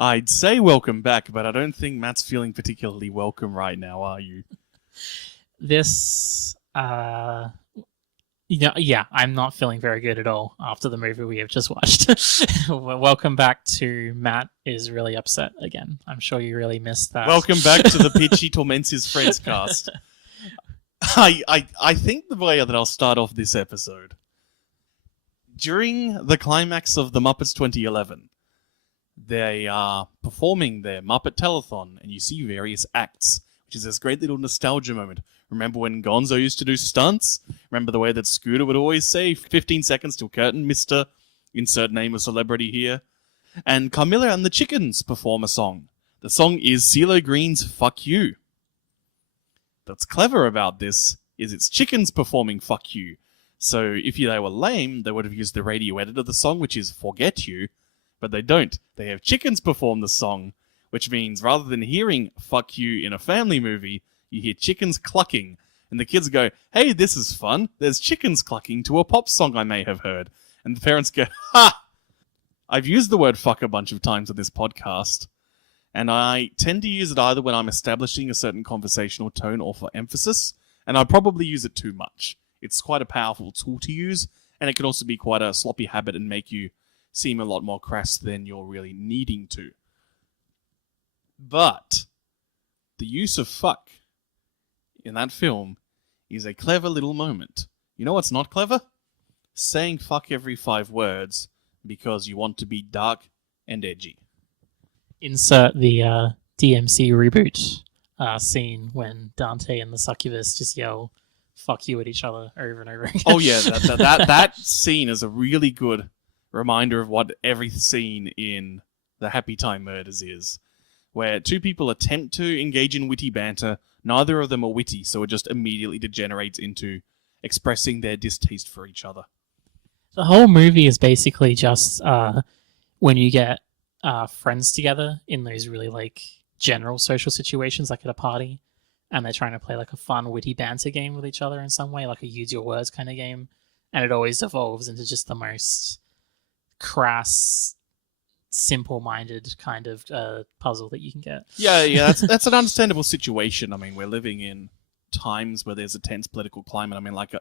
I'd say welcome back, but I don't think Matt's feeling particularly welcome right now, are you? This, I'm not feeling very good at all after the movie we have just watched. Welcome back to Matt is really upset again. I'm sure you really missed that. Welcome back to the Pitchy Torments His Friends cast. I think the way that I'll start off this episode, during the climax of the Muppets 2011, they are performing their Muppet Telethon, and you see various acts, which is this great little nostalgia moment. Remember when Gonzo used to do stunts? Remember the way that Scooter would always say, 15 seconds till curtain, Mr. Insert name of celebrity here. And Carmilla and the Chickens perform a song. The song is CeeLo Green's Fuck You. What's clever about this is it's chickens performing Fuck You. So if they were lame, they would have used the radio edit of the song, which is Forget You. But they don't. They have chickens perform the song, which means rather than hearing Fuck You in a family movie, you hear chickens clucking. And the kids go, hey, this is fun. There's chickens clucking to a pop song I may have heard. And the parents go, ha! I've used the word fuck a bunch of times on this podcast. And I tend to use it either when I'm establishing a certain conversational tone or for emphasis, and I probably use it too much. It's quite a powerful tool to use, and it can also be quite a sloppy habit and make you seem a lot more crass than you're really needing to. But the use of fuck in that film is a clever little moment. You know what's not clever? Saying fuck every 5 words because you want to be dark and edgy. Insert the DMC reboot scene when Dante and the succubus just yell "fuck you" at each other over and over again. Oh yeah, that scene is a really good reminder of what every scene in the Happytime Murders is, where 2 people attempt to engage in witty banter. Neither of them are witty, so it just immediately degenerates into expressing their distaste for each other. The whole movie is basically just when you get friends together in those really general social situations, like at a party, and they're trying to play like a fun witty banter game with each other in some way, like a use your words kind of game, and it always evolves into just the most crass, simple-minded kind of puzzle that you can get. Yeah, that's an understandable situation. I mean, we're living in times where there's a tense political climate. I mean, like,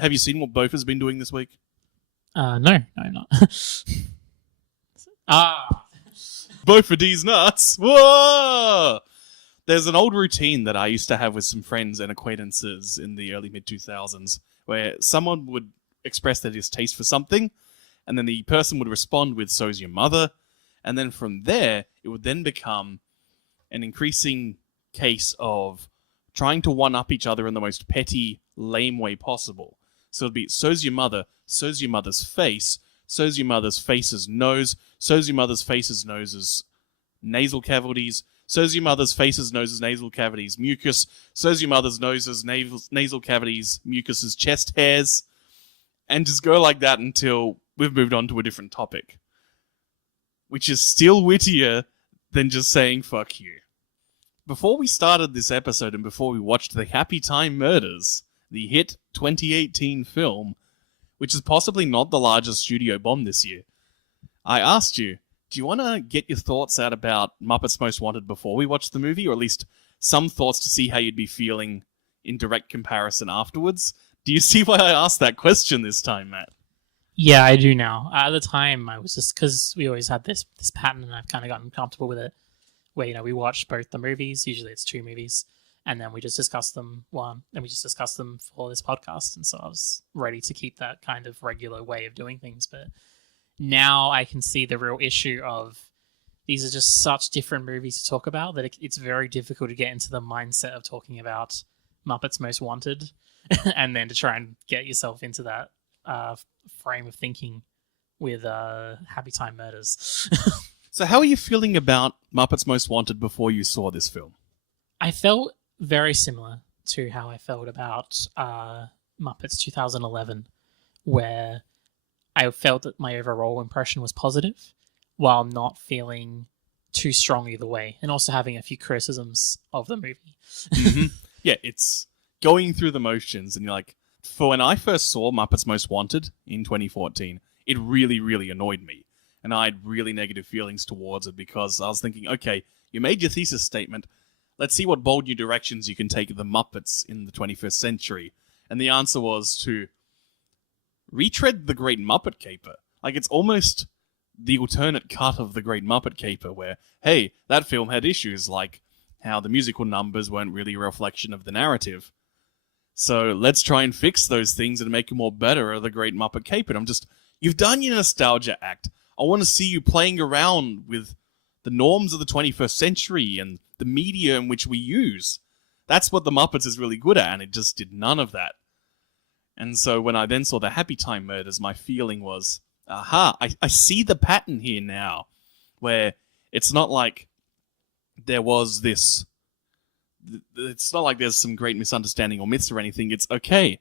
have you seen what Bofa's been doing this week? No, not. Bofa D's nuts. Whoa! There's an old routine that I used to have with some friends and acquaintances in the early mid-2000s, where someone would express their distaste for something, and then the person would respond with, so's your mother, and then from there, it would then become an increasing case of trying to one-up each other in the most petty, lame way possible. So it'd be, so's your mother, so's your mother's face, so's your mother's face's nose, so's your mother's face's nose's nasal cavities, so's your mother's face's nose's nasal cavities mucus, so's your mother's nose's nasal cavities mucus's chest hairs, and just go like that until we've moved on to a different topic, which is still wittier than just saying fuck you. Before we started this episode and before we watched the Happytime Murders, the hit 2018 film, which is possibly not the largest studio bomb this year, I asked you, do you want to get your thoughts out about Muppets Most Wanted before we watch the movie, or at least some thoughts to see how you'd be feeling in direct comparison afterwards? Do you see why I asked that question this time, Matt? Yeah, I do now. At the time, I was just, because we always had this pattern, and I've kind of gotten comfortable with it, where, we watch both the movies, usually it's 2 movies, and then we just discuss them for this podcast, and so I was ready to keep that kind of regular way of doing things, but now I can see the real issue of these are just such different movies to talk about that it's very difficult to get into the mindset of talking about Muppets Most Wanted and then to try and get yourself into that frame of thinking with Happytime Murders. So how are you feeling about Muppets Most Wanted before you saw this film? I felt very similar to how I felt about Muppets 2011, where I felt that my overall impression was positive while not feeling too strong either way, and also having a few criticisms of the movie. Mm-hmm. Yeah, it's going through the motions, and you're like, for when I first saw Muppets Most Wanted in 2014, it really, really annoyed me. and I had really negative feelings towards it because I was thinking, okay, you made your thesis statement. Let's see what bold new directions you can take the Muppets in the 21st century. And the answer was to retread the Great Muppet Caper. Like, it's almost the alternate cut of the Great Muppet Caper where, hey, that film had issues like how the musical numbers weren't really a reflection of the narrative. So let's try and fix those things and make it more better of the Great Muppet Caper. And I'm just, you've done your nostalgia act. I want to see you playing around with the norms of the 21st century and the media in which we use. That's what the Muppets is really good at, and it just did none of that. And so when I then saw the Happytime murders, my feeling was, aha, I see the pattern here now, where it's not like there was this... It's not like there's some great misunderstanding or myths or anything. It's, okay,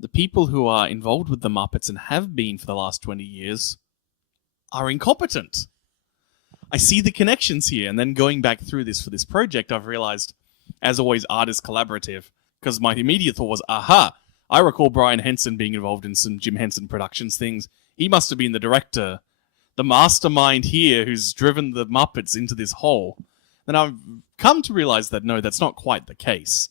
the people who are involved with the Muppets and have been for the last 20 years are incompetent. I see the connections here, and then going back through this for this project, I've realized, as always, art is collaborative, because my immediate thought was, aha, I recall Brian Henson being involved in some Jim Henson Productions things. He must have been the director, the mastermind here who's driven the Muppets into this hole. And I've come to realize that, no, that's not quite the case.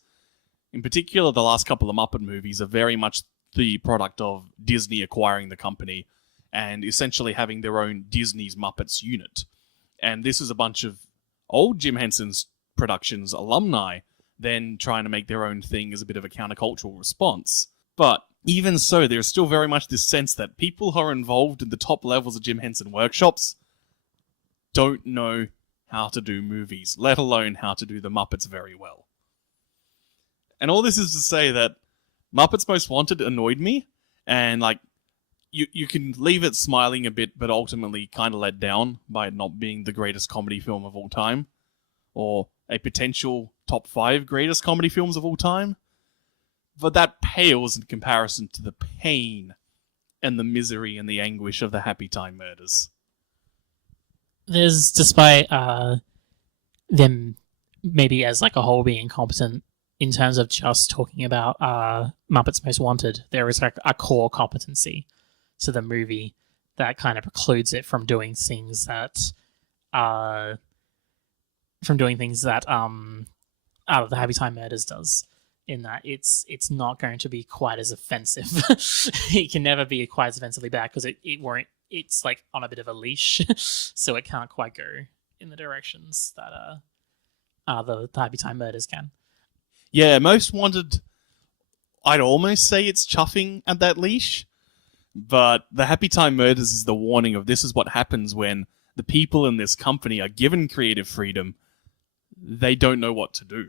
In particular, the last couple of Muppet movies are very much the product of Disney acquiring the company and essentially having their own Disney's Muppets unit. And this is a bunch of old Jim Henson's Productions alumni then trying to make their own thing as a bit of a countercultural response. But even so, there's still very much this sense that people who are involved in the top levels of Jim Henson workshops don't know how to do movies, let alone how to do the Muppets very well. And all this is to say that Muppets Most Wanted annoyed me, and like, you can leave it smiling a bit, but ultimately kind of let down by it not being the greatest comedy film of all time, or a potential top 5 greatest comedy films of all time. But that pales in comparison to the pain and the misery and the anguish of the Happytime murders. There's, despite them maybe as like a whole being incompetent, in terms of just talking about Muppets Most Wanted, there is like a core competency to the movie that kind of precludes it from doing things that the Happytime Murders does, in that it's not going to be quite as offensive. It can never be quite as offensively bad because it won't. It's like on a bit of a leash, so it can't quite go in the directions that the Happytime Murders can. Yeah, Most Wanted, I'd almost say it's chuffing at that leash, but the Happytime Murders is the warning of this is what happens when the people in this company are given creative freedom. They don't know what to do.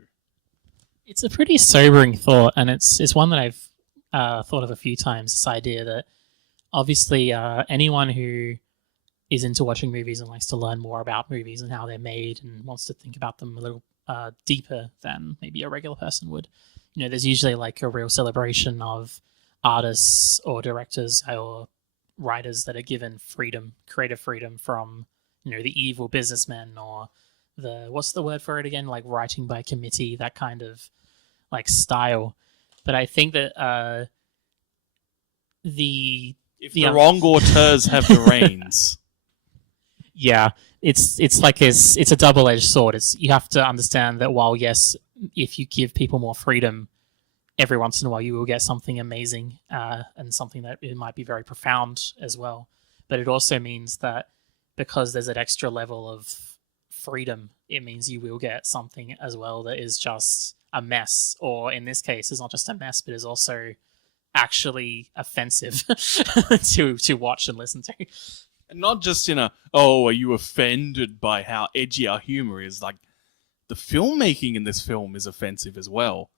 It's a pretty sobering thought, and it's one that I've thought of a few times, this idea that obviously anyone who is into watching movies and likes to learn more about movies and how they're made and wants to think about them a little deeper than maybe a regular person would, you know, there's usually like a real celebration of artists or directors or writers that are given freedom, creative freedom from, you know, the evil businessmen or the, what's the word for it again? Like writing by committee, that kind of like style. But I think that the wrong auteurs have the reins. Yeah, it's a double-edged sword. You have to understand that while, yes, if you give people more freedom, every once in a while you will get something amazing and something that it might be very profound as well. But it also means that because there's an extra level of freedom, it means you will get something as well that is just a mess. Or in this case, it's not just a mess, but is also actually offensive to watch and listen to. And not just in a, oh, are you offended by how edgy our humor is? Like, the filmmaking in this film is offensive as well.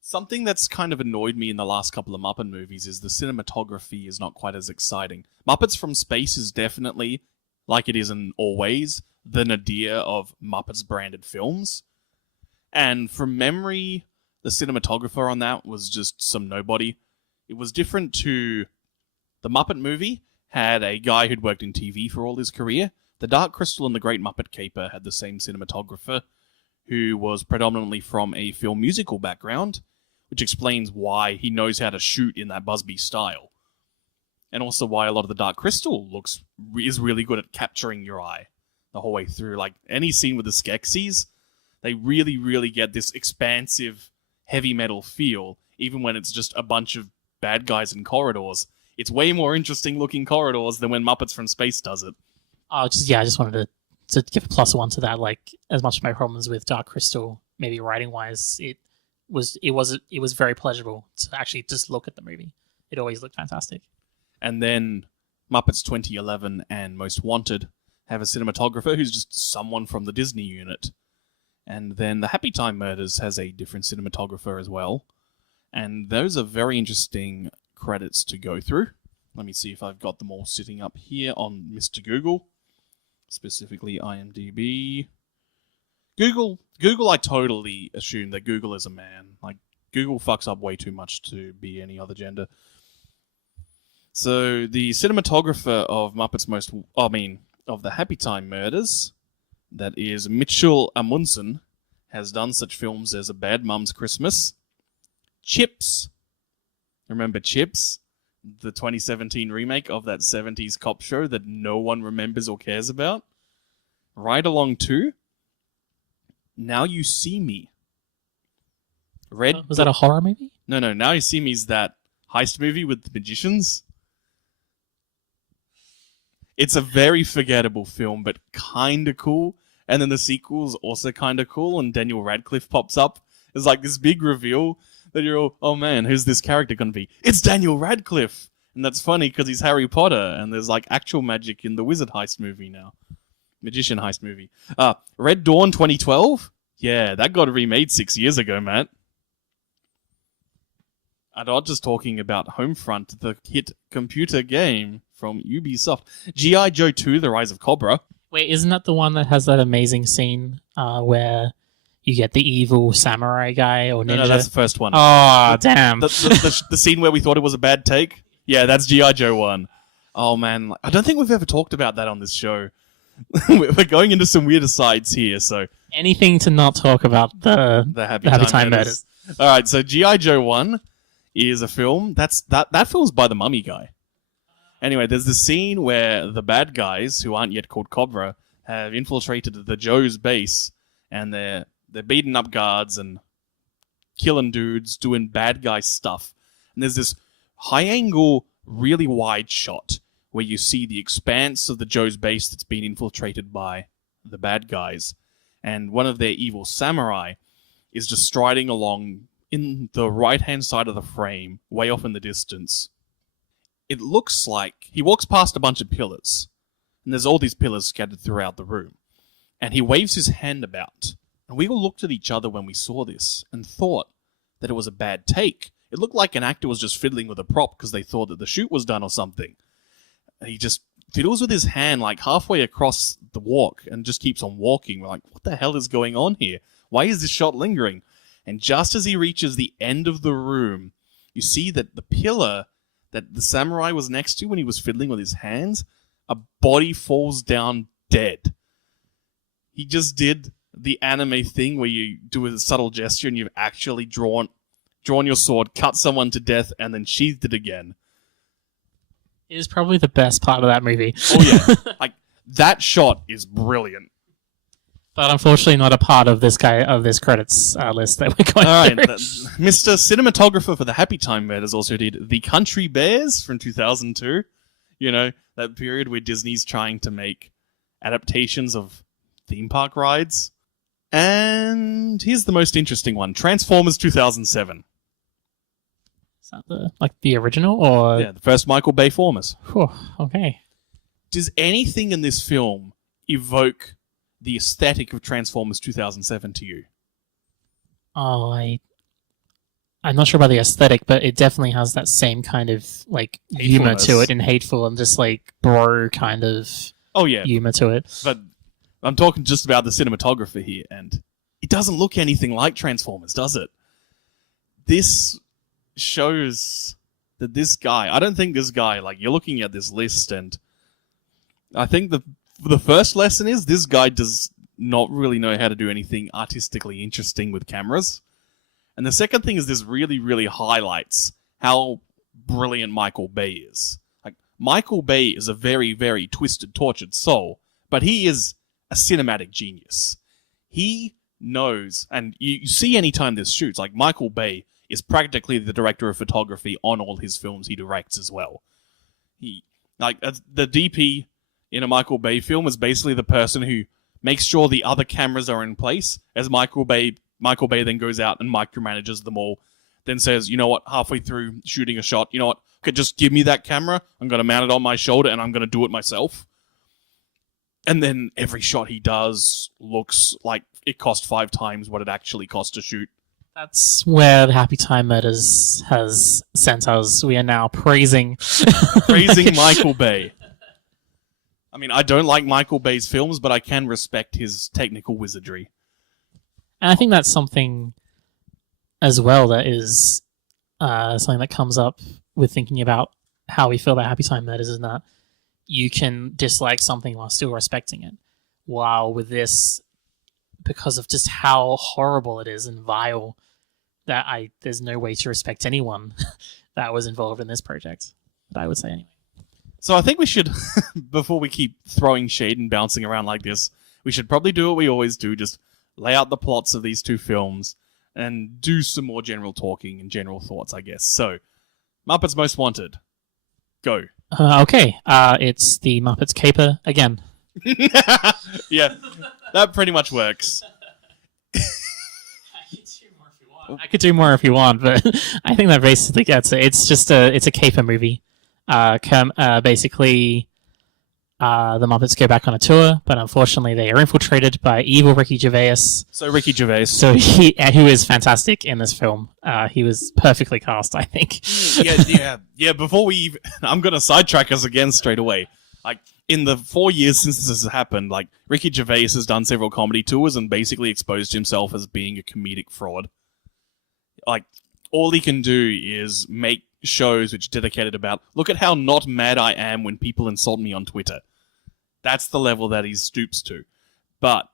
Something that's kind of annoyed me in the last couple of Muppet movies is the cinematography is not quite as exciting. Muppets from Space is definitely, like it is in Always, the nadir of Muppets branded films. And from memory, the cinematographer on that was just some nobody. It was different to the Muppet movie, had a guy who'd worked in TV for all his career. The Dark Crystal and the Great Muppet Caper had the same cinematographer, who was predominantly from a film musical background, which explains why he knows how to shoot in that Busby style. and also why a lot of the Dark Crystal is really good at capturing your eye the whole way through. Like any scene with the Skeksis, they really, really get this expansive heavy metal feel, even when it's just a bunch of bad guys in corridors. It's way more interesting looking corridors than when Muppets from Space does it. I just wanted to give a +1 to that. Like, as much of my problems with Dark Crystal, maybe writing wise, it was very pleasurable to actually just look at the movie. It always looked fantastic. And then Muppets 2011 and Most Wanted have a cinematographer who's just someone from the Disney unit. And then the Happytime Murders has a different cinematographer as well. And those are very interesting credits to go through. Let me see if I've got them all sitting up here on Mr. Google. Specifically IMDb. Google, I totally assume that Google is a man. Like, Google fucks up way too much to be any other gender. So, the cinematographer of of the Happytime Murders, that is Mitchell Amundson, has done such films as A Bad Mum's Christmas, Chips. Remember Chips? The 2017 remake of that 70s cop show that no one remembers or cares about. Ride Along 2. Now You See Me. Was that a horror movie? No. Now You See Me is that heist movie with the magicians. It's a very forgettable film, but kind of cool. And then the sequel's also kind of cool, and Daniel Radcliffe pops up. It's like this big reveal that you're all, oh man, who's this character going to be? It's Daniel Radcliffe! And that's funny because he's Harry Potter, and there's like actual magic in the wizard heist movie now. Magician heist movie. Red Dawn 2012? Yeah, that got remade 6 years ago, Matt. I'm not just talking about Homefront, the hit computer game from Ubisoft. G.I. Joe 2, The Rise of Cobra. Wait, isn't that the one that has that amazing scene where you get the evil samurai guy or ninja? No, that's the first one. Oh, damn. The scene where we thought it was a bad take? Yeah, that's G.I. Joe 1. Oh, man. I don't think we've ever talked about that on this show. We're going into some weird asides here, so... Anything to not talk about the Happytime Murders. Alright, so G.I. Joe 1 is a film. That film's by the Mummy guy. Anyway, there's this scene where the bad guys, who aren't yet called Cobra, have infiltrated the Joe's base, and they're beating up guards and killing dudes, doing bad guy stuff. And there's this high-angle, really wide shot where you see the expanse of the Joe's base that's been infiltrated by the bad guys. And one of their evil samurai is just striding along in the right-hand side of the frame, way off in the distance. It looks like he walks past a bunch of pillars, and there's all these pillars scattered throughout the room. And he waves his hand about. And we all looked at each other when we saw this and thought that it was a bad take. It looked like an actor was just fiddling with a prop because they thought that the shoot was done or something. And he just fiddles with his hand like halfway across the walk and just keeps on walking. We're like, what the hell is going on here? Why is this shot lingering? And just as he reaches the end of the room, you see that the pillar that the samurai was next to when he was fiddling with his hands, a body falls down dead. He just did the anime thing where you do a subtle gesture and you've actually drawn your sword, cut someone to death, and then sheathed it again. It is probably the best part of that movie. Oh yeah, like that shot is brilliant. But unfortunately, not a part of this credits list that we're going through. Mr. Cinematographer for the Happytime Murders also did The Country Bears from 2002. You know, that period where Disney's trying to make adaptations of theme park rides. And here's the most interesting one, Transformers 2007. Is that the original or? Yeah, the first Michael Bay Formers. Whew, okay. Does anything in this film evoke the aesthetic of Transformers 2007 to you? Oh, I'm not sure about the aesthetic, but it definitely has that same kind of like humor to it and hateful and just like bro kind of humor to it. But I'm talking just about the cinematographer here, and it doesn't look anything like Transformers, does it? This shows that this guy, I don't think this guy, like, you're looking at this list, and I think the first lesson is this guy does not really know how to do anything artistically interesting with cameras. And the second thing is this really, really highlights how brilliant Michael Bay is. Like, Michael Bay is a very, very twisted, tortured soul, but he is a cinematic genius. He knows, and you see anytime this shoots, like Michael Bay is practically the director of photography on all his films he directs as well. The DP in a Michael Bay film is basically the person who makes sure the other cameras are in place as Michael Bay then goes out and micromanages them all, then says, you know what, halfway through shooting a shot, you know what, could just give me that camera, I'm going to mount it on my shoulder and I'm going to do it myself. And then every shot he does looks like it cost 5 times what it actually cost to shoot. That's where the Happytime Murders has sent us. We are now praising Michael Bay. I mean, I don't like Michael Bay's films, but I can respect his technical wizardry. And I think that's something as well that is something that comes up with thinking about how we feel about Happytime Murders, is that you can dislike something while still respecting it. While with this, because of just how horrible it is and vile, that there's no way to respect anyone that was involved in this project. But I would say anyway. So I think we should, before we keep throwing shade and bouncing around like this, we should probably do what we always do, just lay out the plots of these two films and do some more general talking and general thoughts, I guess. So, Muppets Most Wanted. Go. Okay. It's the Muppets caper again. Yeah, that pretty much works. I could do more if you want, but I think that basically gets it. It's just it's a caper movie. Basically, the Muppets go back on a tour, but unfortunately they are infiltrated by evil Ricky Gervais. So Ricky Gervais. So who is fantastic in this film. He was perfectly cast, I think. Yeah. Before I'm gonna sidetrack us again straight away. Like, in the 4 years since this has happened, like, Ricky Gervais has done several comedy tours and basically exposed himself as being a comedic fraud. Like, all he can do is make shows which are dedicated about, look at how not mad I am when people insult me on Twitter. That's the level that he stoops to. But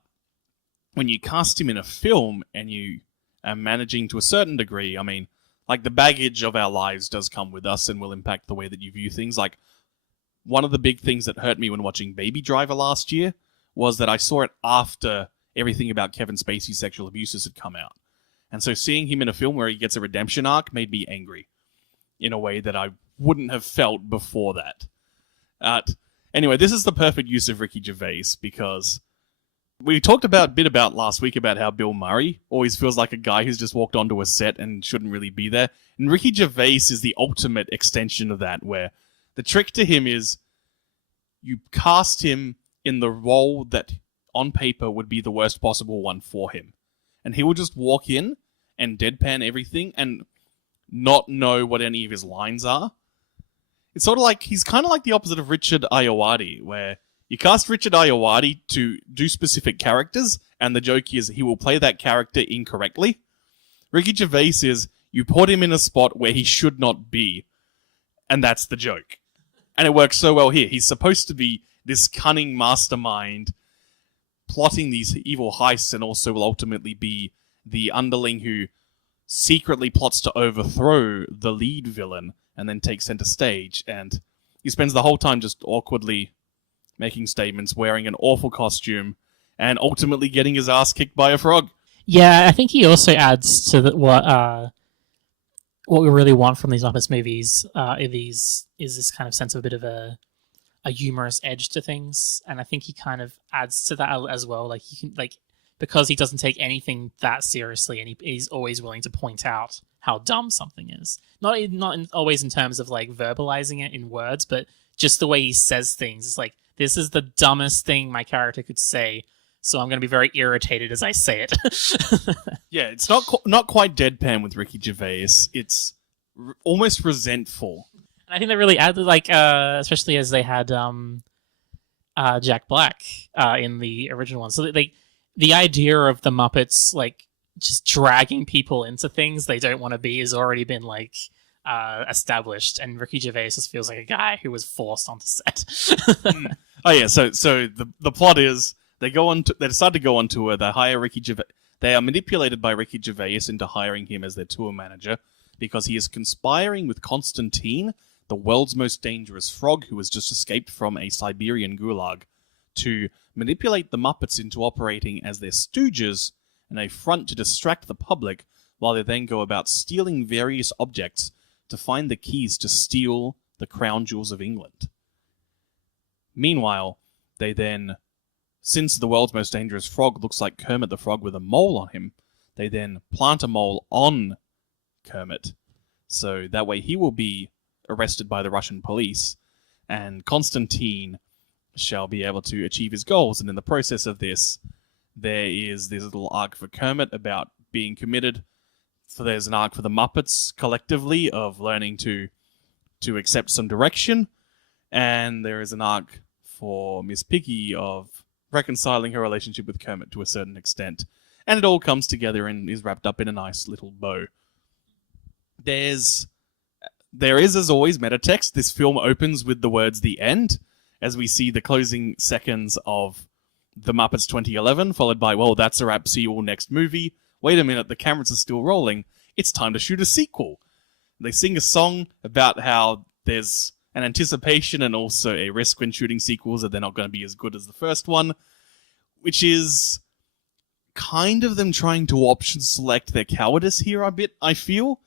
when you cast him in a film and you are managing to a certain degree, I mean, like, the baggage of our lives does come with us and will impact the way that you view things. Like, one of the big things that hurt me when watching Baby Driver last year was that I saw it after everything about Kevin Spacey's sexual abuses had come out. And so seeing him in a film where he gets a redemption arc made me angry in a way that I wouldn't have felt before that. Anyway, this is the perfect use of Ricky Gervais because we talked a bit about last week about how Bill Murray always feels like a guy who's just walked onto a set and shouldn't really be there. And Ricky Gervais is the ultimate extension of that, where the trick to him is you cast him in the role that on paper would be the worst possible one for him. And he will just walk in and deadpan everything and not know what any of his lines are. It's sort of like, he's kind of like the opposite of Richard Ayoade, where you cast Richard Ayoade to do specific characters, and the joke is he will play that character incorrectly. Ricky Gervais is, you put him in a spot where he should not be, and that's the joke. And it works so well here. He's supposed to be this cunning mastermind plotting these evil heists, and also will ultimately be the underling who secretly plots to overthrow the lead villain and then take center stage. And he spends the whole time just awkwardly making statements, wearing an awful costume, and ultimately getting his ass kicked by a frog. Yeah, I think he also adds to what we really want from these Muppets movies is this kind of sense of a bit of a humorous edge to things, and I think he kind of adds to that as well. Like, he can, like, because he doesn't take anything that seriously, and he's always willing to point out how dumb something is. Not always in terms of like verbalizing it in words, but just the way he says things. It's like, this is the dumbest thing my character could say, so I'm going to be very irritated as I say it. Yeah, it's not quite deadpan with Ricky Gervais. It's almost resentful. And I think they really added, like, especially as they had Jack Black in the original one. So the idea of the Muppets, like, just dragging people into things they don't want to be has already been, like, established. And Ricky Gervais just feels like a guy who was forced onto set. Oh yeah, so the plot is they decide to go on tour. They hire Ricky Gervais. They are manipulated by Ricky Gervais into hiring him as their tour manager because he is conspiring with Constantine, the world's most dangerous frog who has just escaped from a Siberian gulag to manipulate the Muppets into operating as their stooges and a front to distract the public while they then go about stealing various objects to find the keys to steal the crown jewels of England. Meanwhile, they then, since the world's most dangerous frog looks like Kermit the Frog with a mole on him, they then plant a mole on Kermit, so that way he will be arrested by the Russian police, and Constantine shall be able to achieve his goals. And in the process of this, there is this little arc for Kermit about being committed. So there's an arc for the Muppets collectively of learning to accept some direction, and there is an arc for Miss Piggy of reconciling her relationship with Kermit to a certain extent. And it all comes together and is wrapped up in a nice little bow. There is, as always, metatext. This film opens with the words "the end," as we see the closing seconds of The Muppets 2011, followed by, well, that's a wrap, see you all next movie. Wait a minute, the cameras are still rolling. It's time to shoot a sequel. They sing a song about how there's an anticipation and also a risk when shooting sequels that they're not going to be as good as the first one, which is kind of them trying to option select their cowardice here a bit, I feel,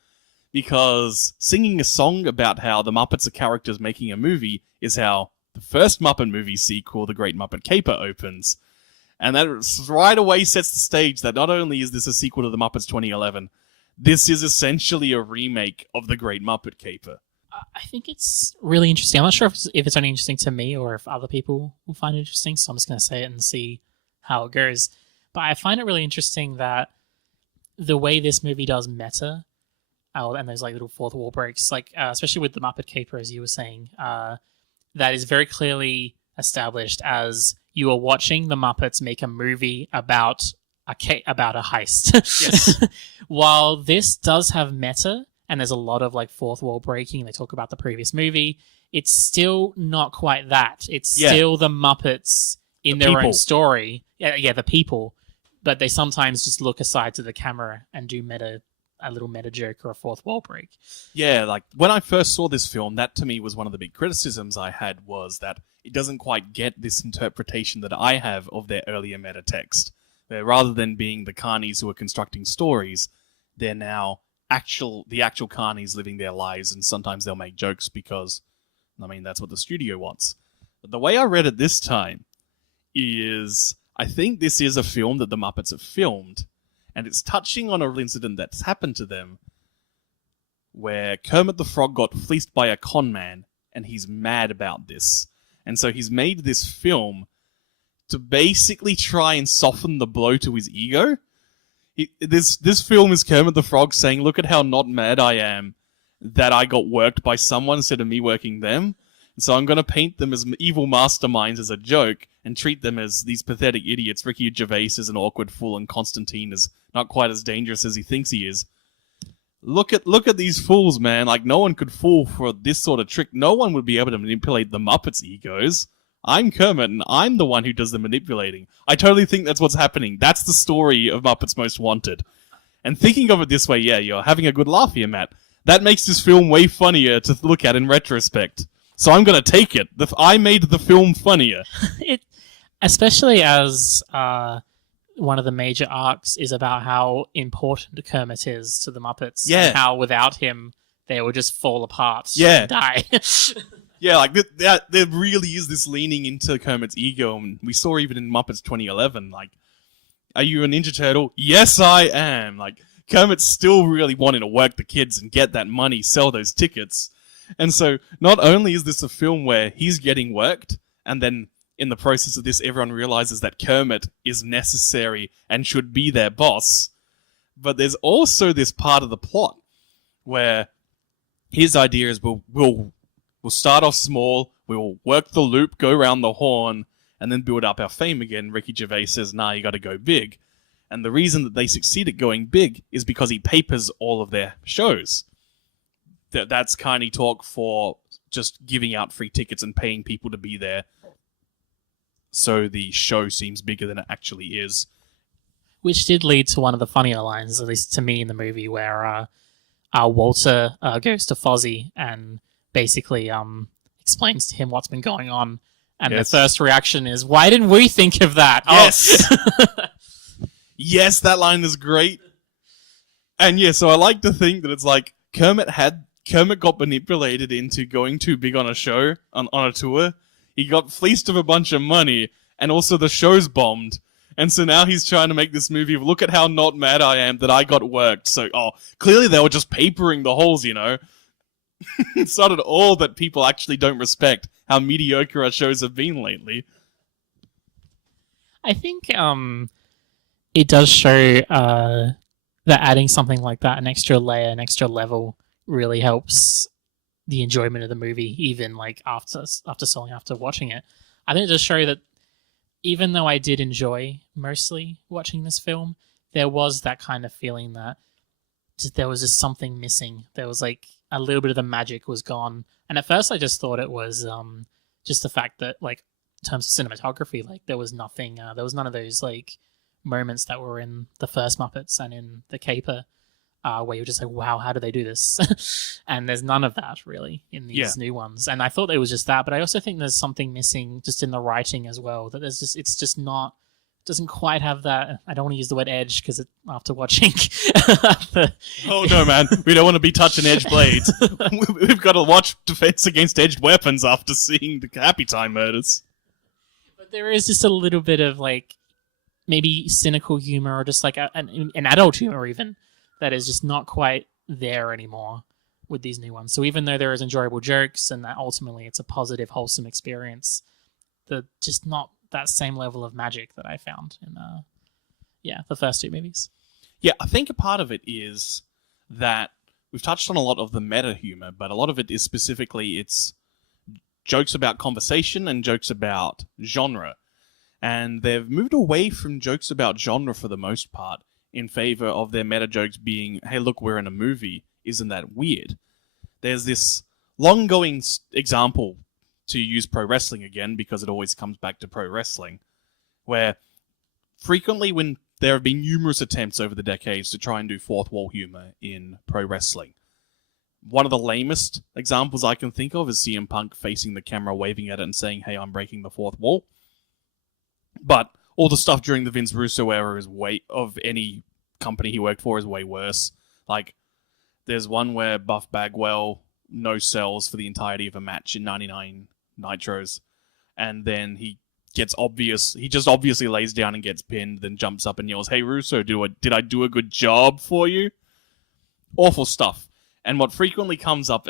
because singing a song about how the Muppets are characters making a movie is how the first Muppet movie sequel, The Great Muppet Caper, opens. And that right away sets the stage that not only is this a sequel to The Muppets 2011, this is essentially a remake of The Great Muppet Caper. I think it's really interesting. I'm not sure if it's only interesting to me or if other people will find it interesting, so I'm just going to say it and see how it goes. But I find it really interesting that the way this movie does meta, and those like little fourth wall breaks, like especially with The Muppet Caper, as you were saying, that is very clearly established as you are watching the Muppets make a movie about a heist. Yes. While this does have meta, and there's a lot of like fourth wall breaking, they talk about the previous movie, it's still not quite that. It's still the Muppets in their own story. Yeah, the people. But they sometimes just look aside to the camera and do a little meta joke or a fourth wall break. Yeah, like when I first saw this film, that to me was one of the big criticisms I had, was that it doesn't quite get this interpretation that I have of their earlier meta text. Where rather than being the carnies who are constructing stories, they're now the actual carnies living their lives, and sometimes they'll make jokes because, I mean, that's what the studio wants. But the way I read it this time is, I think this is a film that the Muppets have filmed, and it's touching on a real incident that's happened to them, where Kermit the Frog got fleeced by a con man, and he's mad about this. And so he's made this film to basically try and soften the blow to his ego. This film is Kermit the Frog saying, look at how not mad I am that I got worked by someone instead of me working them. So I'm going to paint them as evil masterminds as a joke and treat them as these pathetic idiots. Ricky Gervais is an awkward fool and Constantine is not quite as dangerous as he thinks he is. Look at these fools, man. Like, no one could fall for this sort of trick. No one would be able to manipulate the Muppets' egos. I'm Kermit, and I'm the one who does the manipulating. I totally think that's what's happening. That's the story of Muppets Most Wanted. And thinking of it this way, yeah, you're having a good laugh here, Matt. That makes this film way funnier to look at in retrospect. So I'm going to take it. I made the film funnier. Especially as one of the major arcs is about how important Kermit is to the Muppets. Yeah. And how without him, they would just fall apart and die. Yeah, like, there really is this leaning into Kermit's ego, and we saw even in Muppets 2011, like, are you a Ninja Turtle? Yes, I am! Like, Kermit's still really wanting to work the kids and get that money, sell those tickets. And so, not only is this a film where he's getting worked, and then in the process of this, everyone realizes that Kermit is necessary and should be their boss, but there's also this part of the plot where his idea is we'll start off small, we'll work the loop, go around the horn, and then build up our fame again. Ricky Gervais says, nah, you gotta go big. And the reason that they succeed at going big is because he papers all of their shows. That's kind of talk for just giving out free tickets and paying people to be there, so the show seems bigger than it actually is. Which did lead to one of the funnier lines, at least to me, in the movie, where Walter goes to Fozzie and basically explains to him what's been going on. And Yes. the first reaction is, why didn't we think of that? Yes! Oh. Yes, that line is great. And yeah, so I like to think that it's like Kermit got manipulated into going too big on a show, on a tour. He got fleeced of a bunch of money, and also the show's bombed. And so now he's trying to make this movie of, look at how not mad I am that I got worked. So, clearly they were just papering the holes, you know? It's not at all that people actually don't respect how mediocre our shows have been lately. I think it does show that adding something like that, an extra layer, an extra level, really helps the enjoyment of the movie, even like after watching it. I think it does show that even though I did enjoy mostly watching this film, there was that kind of feeling that there was just something missing. There was like a little bit of the magic was gone. And at first I just thought it was just the fact that, like, in terms of cinematography, like there was nothing, there was none of those like moments that were in the first Muppets and in the Caper, where you're just like, wow, how do they do this? And there's none of that really in these new ones. And I thought it was just that, but I also think there's something missing just in the writing as well. That it's just not, doesn't quite have that. I don't want to use the word edge because after watching, Oh no, man, we don't want to be touching edge blades. We've got to watch Defense Against Edged Weapons after seeing the Happytime murders. But there is just a little bit of like maybe cynical humor, or just like an adult humor even, that is just not quite there anymore with these new ones. So even though there is enjoyable jokes and that ultimately it's a positive, wholesome experience, just not that same level of magic that I found in the first two movies. Yeah, I think a part of it is that we've touched on a lot of the meta humor, but a lot of it is specifically it's jokes about conversation and jokes about genre. And they've moved away from jokes about genre for the most part, in favor of their meta jokes being, hey, look, we're in a movie. Isn't that weird? There's this long-going example, to use pro wrestling again, because it always comes back to pro wrestling, where frequently when there have been numerous attempts over the decades to try and do fourth wall humor in pro wrestling. One of the lamest examples I can think of is CM Punk facing the camera, waving at it and saying, hey, I'm breaking the fourth wall. But all the stuff during the Vince Russo era of any company he worked for is way worse. Like, there's one where Buff Bagwell no sells for the entirety of a match in 99 Nitros, and then he just obviously lays down and gets pinned, then jumps up and yells, hey Russo, did I do a good job for you? Awful stuff. And what frequently comes up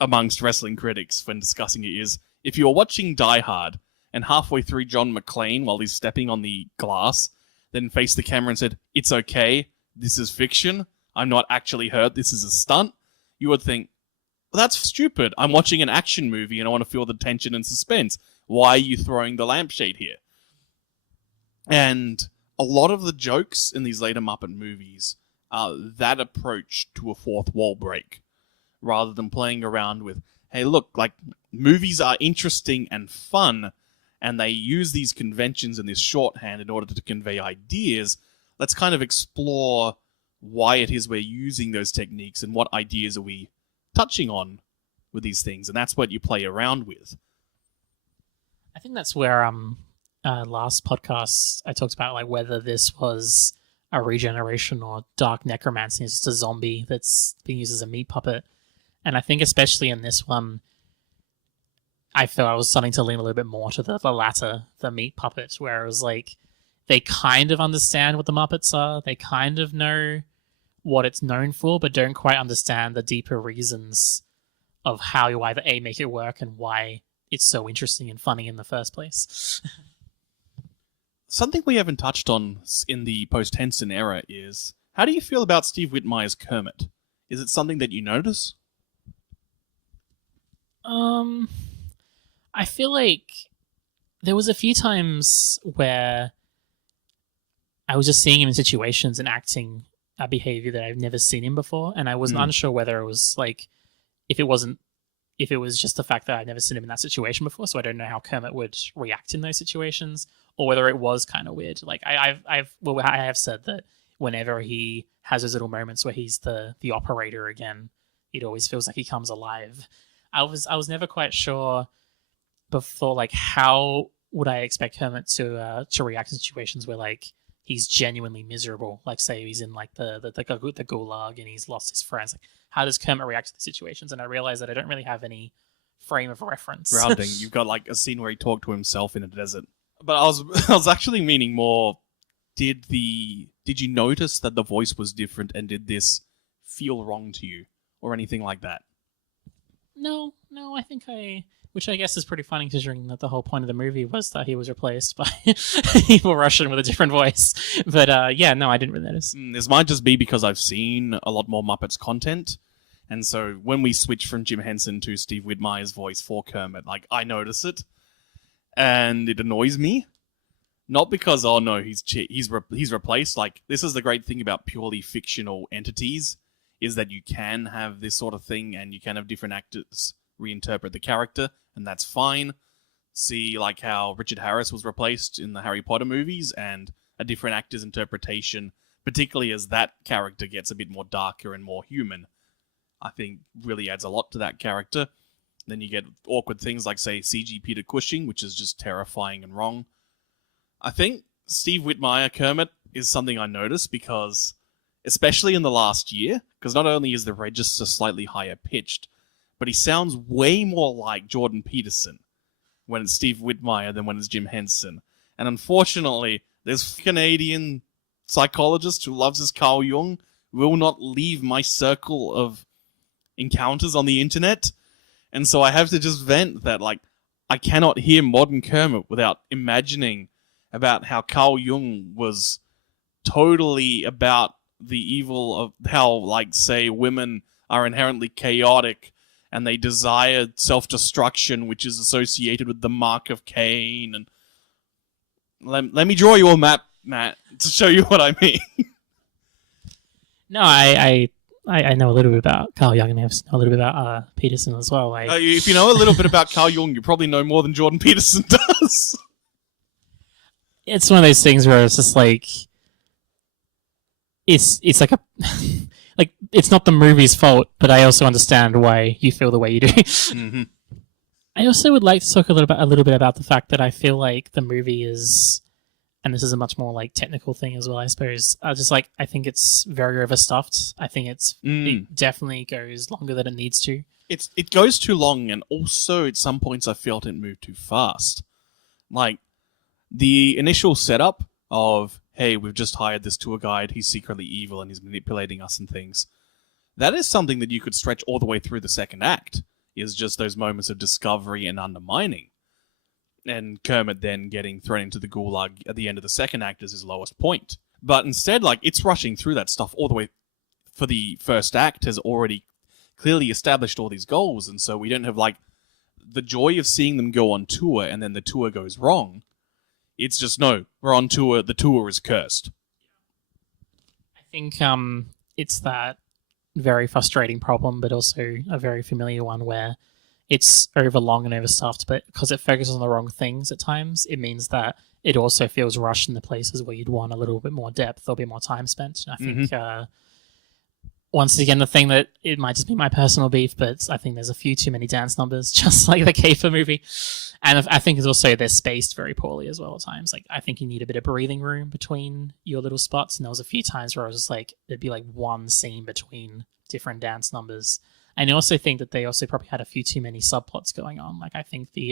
amongst wrestling critics when discussing it is, if you're watching Die Hard, and halfway through John McClane, while he's stepping on the glass, then faced the camera and said, it's okay, this is fiction, I'm not actually hurt, this is a stunt, you would think, well, that's stupid. I'm watching an action movie and I want to feel the tension and suspense. Why are you throwing the lampshade here? And a lot of the jokes in these later Muppet movies are that approach to a fourth wall break, rather than playing around with, hey, look, like, movies are interesting and fun, and they use these conventions and this shorthand in order to convey ideas. Let's kind of explore why it is we're using those techniques and what ideas are we touching on with these things, and that's what you play around with. I think that's where last podcast I talked about like whether this was a regeneration or dark necromancy, it's just a zombie that's being used as a meat puppet. And I think especially in this one, I felt I was starting to lean a little bit more to the latter, the meat puppet, where it was like they kind of understand what the Muppets are, they kind of know what it's known for, but don't quite understand the deeper reasons of how you either A, make it work, and why it's so interesting and funny in the first place. Something we haven't touched on in the post-Henson era is, how do you feel about Steve Whitmire's Kermit? Is it something that you notice? I feel like there was a few times where I was just seeing him in situations and acting a behavior that I've never seen him before, and I was unsure whether it was like if it was just the fact that I'd never seen him in that situation before, so I don't know how Kermit would react in those situations, or whether it was kind of weird. Like I have said that whenever he has those little moments where he's the operator again, it always feels like he comes alive. I was never quite sure before, like, how would I expect Kermit to react in situations where, like, he's genuinely miserable, like, say he's in, like, the gulag and he's lost his friends. Like, how does Kermit react to these situations? And I realized that I don't really have any frame of reference. Grounding. You've got like a scene where he talked to himself in a desert. But I was actually meaning more. Did you notice that the voice was different, and did this feel wrong to you or anything like that? No, I think which I guess is pretty funny considering that the whole point of the movie was that he was replaced by evil Russian with a different voice. But yeah, no, I didn't really notice. This might just be because I've seen a lot more Muppets content, and so when we switch from Jim Henson to Steve Whitmire's voice for Kermit, like, I notice it, and it annoys me. Not because, oh no, he's replaced. Like, this is the great thing about purely fictional entities, is that you can have this sort of thing, and you can have different actors reinterpret the character, and that's fine. See, like, how Richard Harris was replaced in the Harry Potter movies, and a different actor's interpretation, particularly as that character gets a bit more darker and more human, I think really adds a lot to that character. Then you get awkward things like, say, CG Peter Cushing, which is just terrifying and wrong. I think Steve Whitmire Kermit is something I noticed because, especially in the last year, because not only is the register slightly higher pitched, but he sounds way more like Jordan Peterson when it's Steve Whitmire than when it's Jim Henson. And unfortunately, this Canadian psychologist who loves his Carl Jung will not leave my circle of encounters on the internet. And so I have to just vent that, like, I cannot hear modern Kermit without imagining about how Carl Jung was totally about the evil of how, like, say, women are inherently chaotic and they desire self-destruction, which is associated with the mark of Cain. And let me draw you a map, Matt, to show you what I mean. No, I know a little bit about Carl Jung, and I know a little bit about Peterson as well. If you know a little bit about Carl Jung, you probably know more than Jordan Peterson does. It's one of those things where it's just like it's like a like, it's not the movie's fault, but I also understand why you feel the way you do. Mm-hmm. I also would like to talk a little bit about the fact that I feel like the movie is, and this is a much more like technical thing as well, I suppose. I think it's very overstuffed. I think it definitely goes longer than it needs to. It goes too long, and also at some points I felt it moved too fast. Like, the initial setup of, hey, we've just hired this tour guide, he's secretly evil and he's manipulating us and things. That is something that you could stretch all the way through the second act, is just those moments of discovery and undermining. And Kermit then getting thrown into the gulag at the end of the second act as his lowest point. But instead, like, it's rushing through that stuff all the way for the first act has already clearly established all these goals, and so we don't have, like, the joy of seeing them go on tour and then the tour goes wrong. It's just, no, we're on tour, the tour is cursed. I think it's that very frustrating problem, but also a very familiar one where it's overlong and overstuffed, but because it focuses on the wrong things at times, it means that it also feels rushed in the places where you'd want a little bit more depth or a bit more time spent. And I think, once again, the thing that it might just be my personal beef, but I think there's a few too many dance numbers, just like the Caper movie. And I think it's also, they're spaced very poorly as well at times. Like, I think you need a bit of breathing room between your little spots. And there was a few times where I was just like, there'd be like one scene between different dance numbers. And I also think that they also probably had a few too many subplots going on. Like, I think the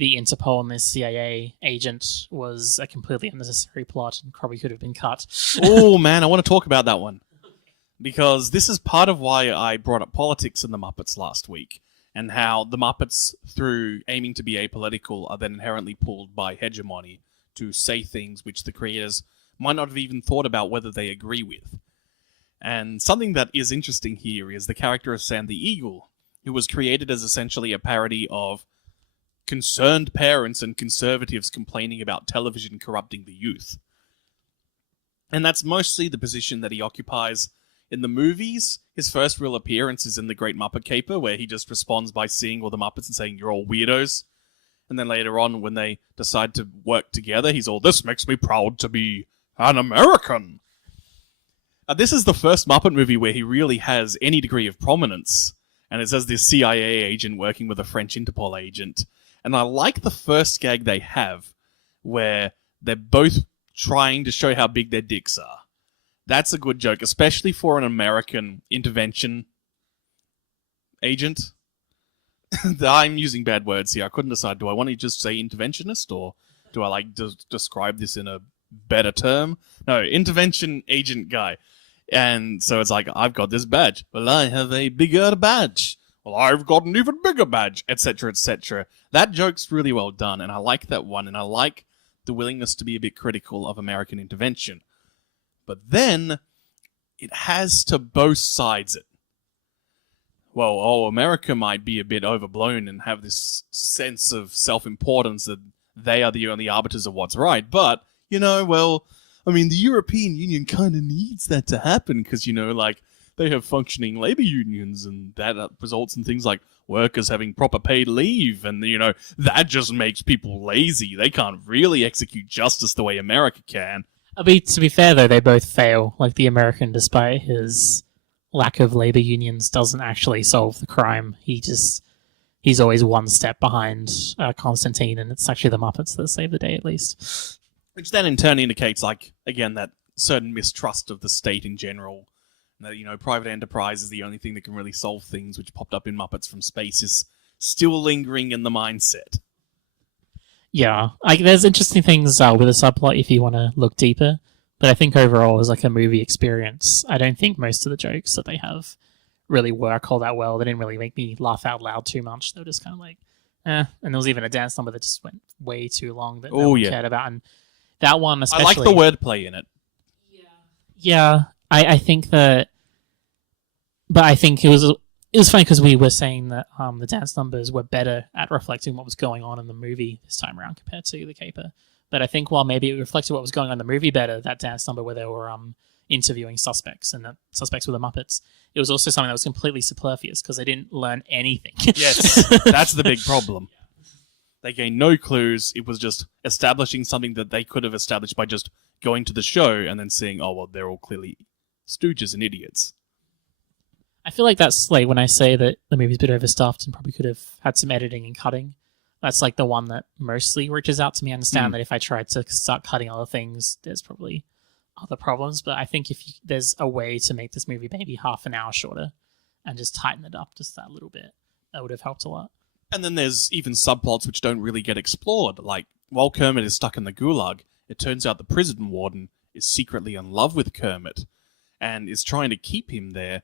Interpol and the CIA agent was a completely unnecessary plot and probably could have been cut. Oh, man, I want to talk about that one. Because this is part of why I brought up politics in the Muppets last week, and how the Muppets, through aiming to be apolitical, are then inherently pulled by hegemony to say things which the creators might not have even thought about whether they agree with. And something that is interesting here is the character of Sam the Eagle, who was created as essentially a parody of concerned parents and conservatives complaining about television corrupting the youth. And that's mostly the position that he occupies in the movies. His first real appearance is in The Great Muppet Caper, where he just responds by seeing all the Muppets and saying, "You're all weirdos." And then later on, when they decide to work together, he's all, "This makes me proud to be an American." This is the first Muppet movie where he really has any degree of prominence. And it says this CIA agent working with a French Interpol agent. And I like the first gag they have, where they're both trying to show how big their dicks are. That's a good joke, especially for an American intervention agent. I'm using bad words here. I couldn't decide, do I want to just say interventionist, or do I describe this in a better term? No, intervention agent guy. And so it's like, I've got this badge. Well, I have a bigger badge. Well, I've got an even bigger badge, etc., etc. That joke's really well done, and I like that one, and I like the willingness to be a bit critical of American intervention. But then, it has to both sides it. Well, America might be a bit overblown and have this sense of self-importance that they are the only arbiters of what's right, but, the European Union kind of needs that to happen because, they have functioning labor unions and that results in things like workers having proper paid leave and, that just makes people lazy. They can't really execute justice the way America can. To be fair, though, they both fail. Like, the American, despite his lack of labor unions, doesn't actually solve the crime. He's always one step behind Constantine, and it's actually the Muppets that save the day, at least. Which then in turn indicates, again, that certain mistrust of the state in general. That, private enterprise is the only thing that can really solve things, which popped up in Muppets from Space, is still lingering in the mindset. Yeah, there's interesting things with the subplot if you want to look deeper, but I think overall as a movie experience, I don't think most of the jokes that they have really work all that well. They didn't really make me laugh out loud too much. They were just kind of and there was even a dance number that just went way too long that no one cared about, and that one especially... I like the wordplay in it. Yeah, I think that... But I think it was funny because we were saying that the dance numbers were better at reflecting what was going on in the movie this time around compared to The Caper. But I think while maybe it reflected what was going on in the movie better, that dance number where they were interviewing suspects and the suspects were the Muppets, it was also something that was completely superfluous because they didn't learn anything. Yes, that's the big problem. They gained no clues. It was just establishing something that they could have established by just going to the show and then seeing, they're all clearly stooges and idiots. I feel like that's when I say that the movie's a bit overstuffed and probably could have had some editing and cutting. That's the one that mostly reaches out to me. I understand that if I tried to start cutting other things, there's probably other problems. But I think there's a way to make this movie maybe half an hour shorter and just tighten it up just that little bit, that would have helped a lot. And then there's even subplots which don't really get explored. Like, while Kermit is stuck in the gulag, it turns out the prison warden is secretly in love with Kermit and is trying to keep him there,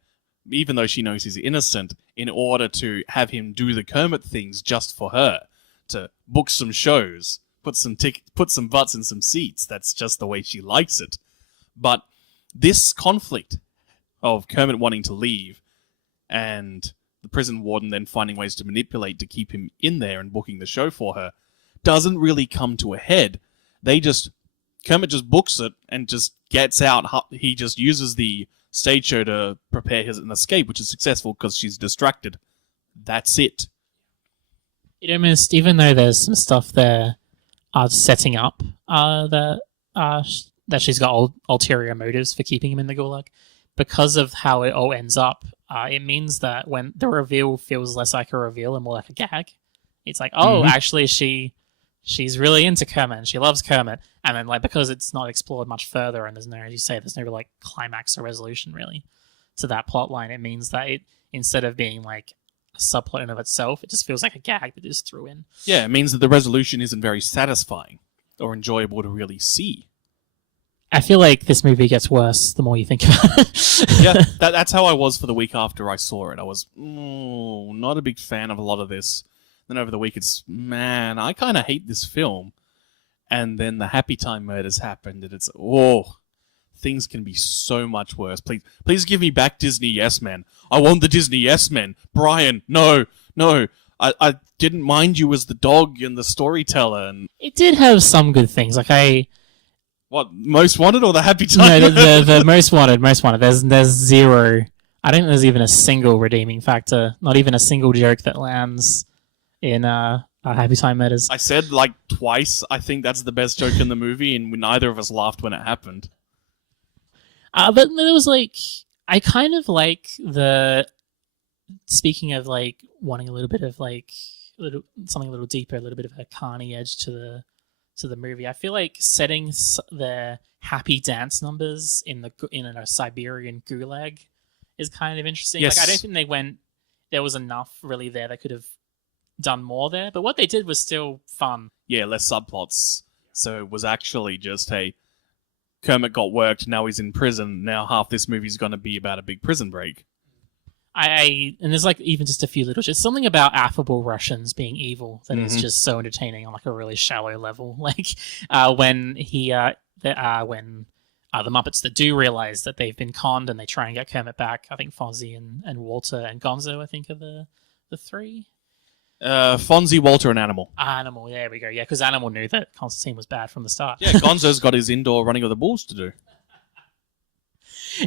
even though she knows he's innocent, in order to have him do the Kermit things just for her, to book some shows, put some butts in some seats. That's just the way she likes it. But this conflict of Kermit wanting to leave and the prison warden then finding ways to manipulate to keep him in there and booking the show for her doesn't really come to a head. Kermit just books it and just gets out. He just uses the stage show to prepare an escape, which is successful because she's distracted. That's it. It almost, even though there's some stuff there setting up that she's got ulterior motives for keeping him in the gulag, because of how it all ends up, it means that when the reveal feels less like a reveal and more like a gag, it's actually she's really into Kermit and she loves Kermit, and then because it's not explored much further and there's no, as you say, there's no climax or resolution really to that plot line, it means that it, instead of being a subplot in of itself, it just feels like a gag that is threw in. Yeah, it means that the resolution isn't very satisfying or enjoyable to really see. I feel like this movie gets worse the more you think about it. Yeah, that's how I was for the week after I saw it. I was not a big fan of a lot of this. Then over the week, man, I kind of hate this film. And then the Happytime murders happened, and it's, things can be so much worse. Please give me back Disney Yes Men. I want the Disney Yes Men. Brian, no. I didn't mind you as the dog and the storyteller. And it did have some good things. What, Most Wanted or the Happytime? No, the Most Wanted. There's zero. I don't think there's even a single redeeming factor. Not even a single joke that lands in Happytime Murders. I said twice, I think that's the best joke in the movie, and neither of us laughed when it happened. But there was I kind of like the speaking of like wanting a little bit of like something a little deeper, a little bit of a carny edge to the movie, I feel like setting the happy dance numbers in a Siberian gulag is kind of interesting. Yes. Like I don't think there was enough really there that could have done more there, but what they did was still fun. Yeah, less subplots. So it was actually just, hey, Kermit got worked, now he's in prison, now half this movie's going to be about a big prison break. And there's like even just a few little, just something about affable Russians being evil that is just so entertaining on like a really shallow level. Like when the Muppets that do realize that they've been conned and they try and get Kermit back. I think Fozzie and Walter and Gonzo, I think, are the three. Fonzie, Walter, and Animal. Animal, there we go. Yeah, because Animal knew that Constantine was bad from the start. Yeah, Gonzo's got his indoor running of the bulls to do.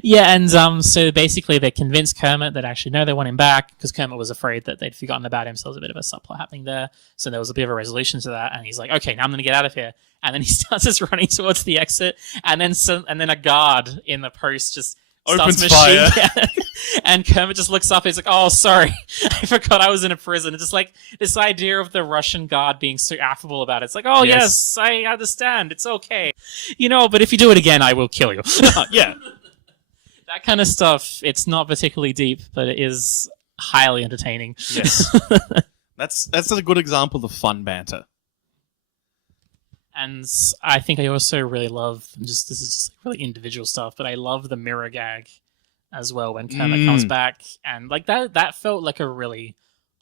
Yeah, and so basically they convinced Kermit that actually no, they want him back because Kermit was afraid that they'd forgotten about him, so there was a bit of a subplot happening there. So there was a bit of a resolution to that, and he's like, okay, now I'm going to get out of here. And then he starts just running towards the exit, and then a guard in the post just opens starts fire. And Kermit just looks up and he's like, oh, sorry, I forgot I was in a prison. And just like this idea of the Russian guard being so affable about it. It's like, oh, yes, I understand. It's okay. But if you do it again, I will kill you. Yeah. That kind of stuff, it's not particularly deep, but it is highly entertaining. Yes. That's a good example of fun banter. And I think I also really love, this is just really individual stuff, but I love the mirror gag as well when Kermit comes back. And like that felt like a really,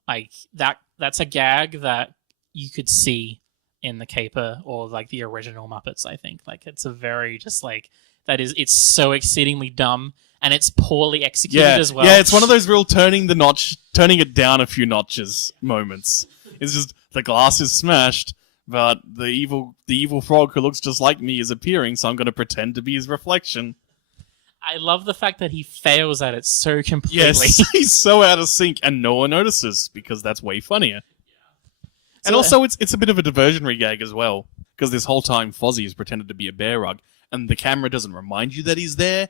like, that's a gag that you could see in the caper or like the original Muppets, I think. Like it's a very just like, it's so exceedingly dumb and it's poorly executed as well. Yeah, it's one of those real turning it down a few notches moments. It's just the glass is smashed, but the evil frog who looks just like me is appearing, so I'm going to pretend to be his reflection. I love the fact that he fails at it so completely. Yes, he's so out of sync and no one notices because that's way funnier. Yeah. And also it's a bit of a diversionary gag as well because this whole time Fozzie has pretended to be a bear rug. And the camera doesn't remind you that he's there.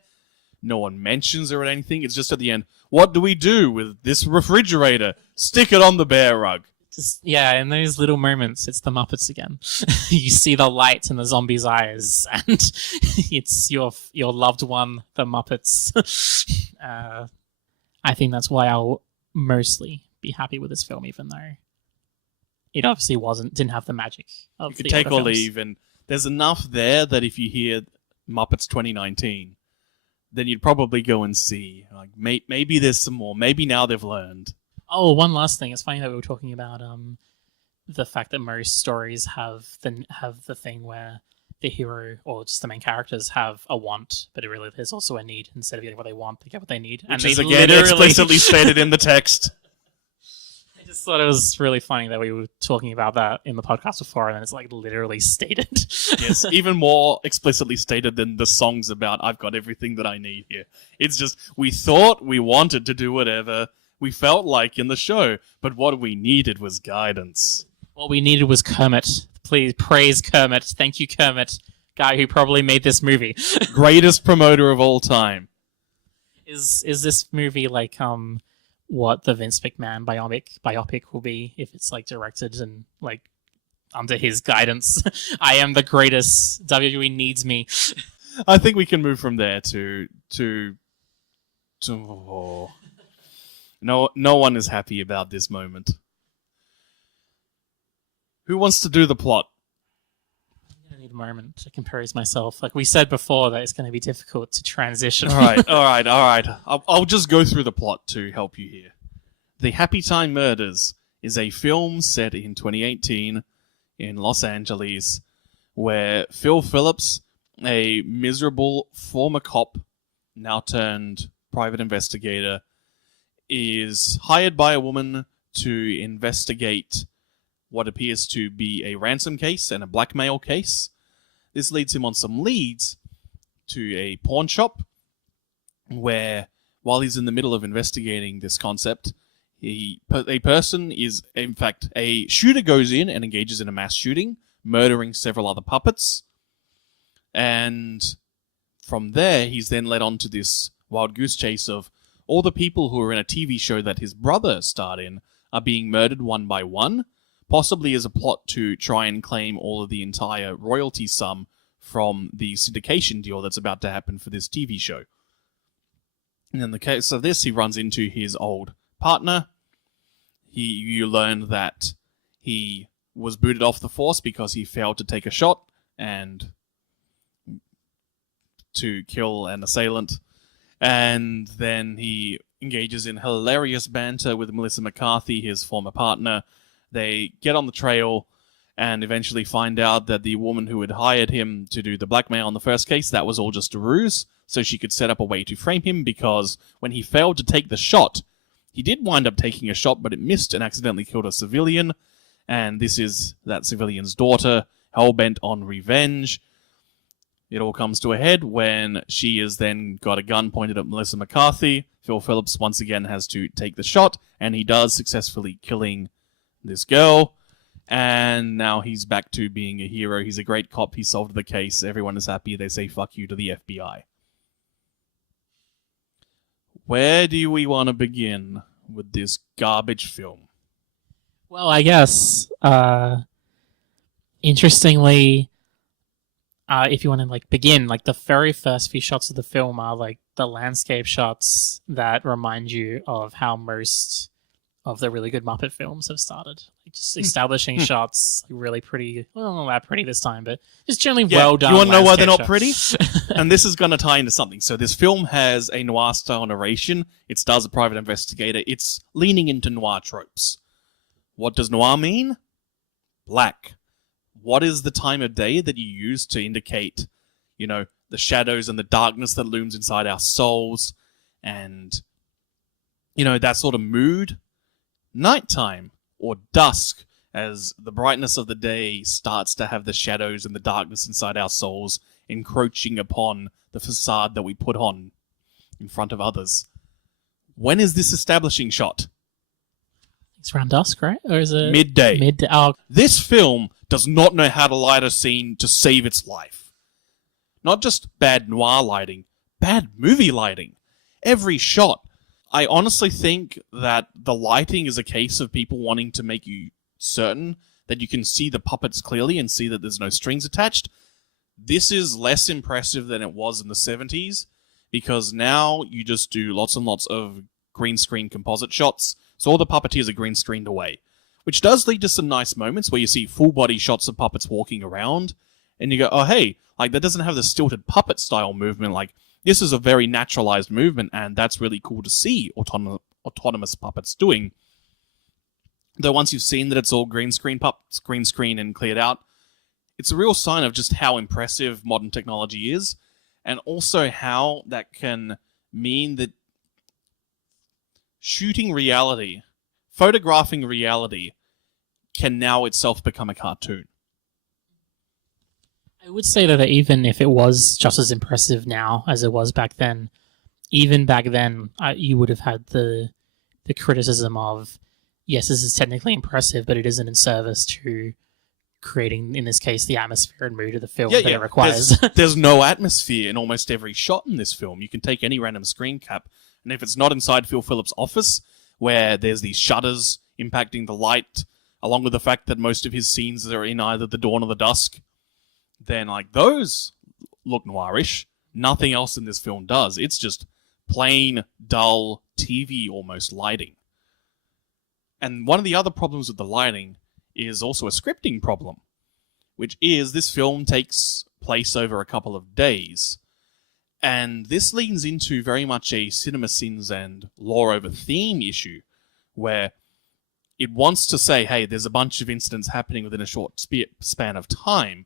No one mentions or anything. It's just at the end, what do we do with this refrigerator? Stick it on the bear rug. Yeah, in those little moments, it's the Muppets again. You see the light in the zombie's eyes, and it's your loved one, the Muppets. I think that's why I'll mostly be happy with this film, even though it obviously didn't have the magic of you could the take other or films. leave, and there's enough there that if you hear Muppets 2019, then you'd probably go and see. Like maybe there's some more. Maybe now they've learned. Oh, one last thing. It's funny that we were talking about the fact that most stories have the thing where the hero or just the main characters have a want, but it really there's also a need. Instead of getting what they want, they get what they need. Which and is they again literally explicitly stated in the text. I just thought it was really funny that we were talking about that in the podcast before, and then it's like literally stated. Yes, even more explicitly stated than the songs about I've got everything that I need here. It's just, we thought we wanted to do whatever we felt like in the show, but what we needed was guidance. What we needed was Kermit. Please praise Kermit. Thank you, Kermit, guy who probably made this movie. Greatest promoter of all time. Is this movie like what the Vince McMahon biopic will be if it's like directed and like under his guidance? I am the greatest. WWE needs me. I think we can move from there to no one is happy about this moment. Who wants to do the plot? I'm gonna need a moment to compose myself. Like we said before, that it's going to be difficult to transition. All right. I'll just go through the plot to help you here. The Happytime Murders is a film set in 2018 in Los Angeles where Phil Phillips, a miserable former cop, now turned private investigator, is hired by a woman to investigate what appears to be a ransom case and a blackmail case. This leads him on some leads to a pawn shop where, while he's in the middle of investigating this concept, a shooter goes in and engages in a mass shooting, murdering several other puppets. And from there, he's then led on to this wild goose chase of all the people who are in a TV show that his brother starred in are being murdered one by one, possibly as a plot to try and claim all of the entire royalty sum from the syndication deal that's about to happen for this TV show. And in the case of this, he runs into his old partner. You learn that he was booted off the force because he failed to take a shot and to kill an assailant. And then he engages in hilarious banter with Melissa McCarthy, his former partner. They get on the trail and eventually find out that the woman who had hired him to do the blackmail in the first case, that was all just a ruse, so she could set up a way to frame him, because when he failed to take the shot, he did wind up taking a shot, but it missed and accidentally killed a civilian, and this is that civilian's daughter, hell-bent on revenge. It all comes to a head when she has then got a gun pointed at Melissa McCarthy. Phil Phillips once again has to take the shot, and he does, successfully killing this girl. And now he's back to being a hero. He's a great cop. He solved the case. Everyone is happy. They say fuck you to the FBI. Where do we want to begin with this garbage film? Well, I guess, interestingly, if you want to begin, the very first few shots of the film are the landscape shots that remind you of how most of the really good Muppet films have started. Just establishing shots, really pretty. Well, not that pretty this time, but just generally well done. You want to know why they're not shots. pretty? And this is going to tie into something. So this film has a noir-style narration. It stars a private investigator. It's leaning into noir tropes. What does noir mean? Black. What is the time of day that you use to indicate, the shadows and the darkness that looms inside our souls and, that sort of mood? Nighttime, or dusk, as the brightness of the day starts to have the shadows and the darkness inside our souls encroaching upon the facade that we put on in front of others. When is this establishing shot? It's around dusk, right? Or is it midday? Midday. Oh. This film does not know how to light a scene to save its life. Not just bad noir lighting, bad movie lighting. Every shot. I honestly think that the lighting is a case of people wanting to make you certain that you can see the puppets clearly and see that there's no strings attached. This is less impressive than it was in the 70s, because now you just do lots and lots of green screen composite shots, so all the puppeteers are green screened away. Which does lead to some nice moments where you see full body shots of puppets walking around, and you go, oh hey, that doesn't have the stilted puppet style movement, this is a very naturalized movement, and that's really cool to see autonomous puppets doing. Though once you've seen that it's all green screen and cleared out, it's a real sign of just how impressive modern technology is, and also how that can mean that shooting reality, photographing reality, can now itself become a cartoon. I would say that even if it was just as impressive now as it was back then, even back then, you would have had the criticism of, yes, this is technically impressive, but it isn't in service to creating, in this case, the atmosphere and mood of the film that it requires. There's no atmosphere in almost every shot in this film. You can take any random screen cap, and if it's not inside Phil Phillips' office, where there's these shutters impacting the light, along with the fact that most of his scenes are in either the dawn or the dusk, then those look noirish. Nothing else in this film does. It's just plain, dull, TV almost lighting. And one of the other problems with the lighting is also a scripting problem, which is this film takes place over a couple of days. And this leans into very much a cinema sins and lore over theme issue, where it wants to say, hey, there's a bunch of incidents happening within a short span of time.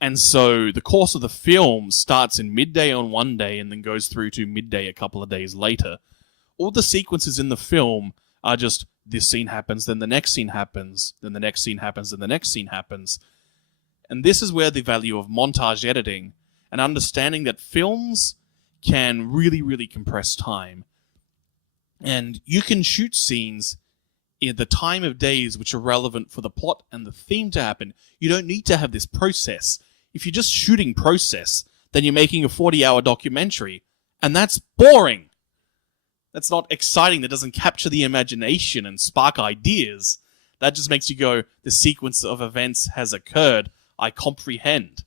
And so the course of the film starts in midday on one day and then goes through to midday a couple of days later. All the sequences in the film are just, this scene happens, then the next scene happens, then the next scene happens, then the next scene happens. And this is where the value of montage editing and understanding that films can really, really compress time. And you can shoot scenes in the time of days which are relevant for the plot and the theme to happen. You don't need to have this process. If you're just shooting process, then you're making a 40-hour documentary, and that's boring. That's not exciting. That doesn't capture the imagination and spark ideas. That just makes you go, the sequence of events has occurred. I comprehend.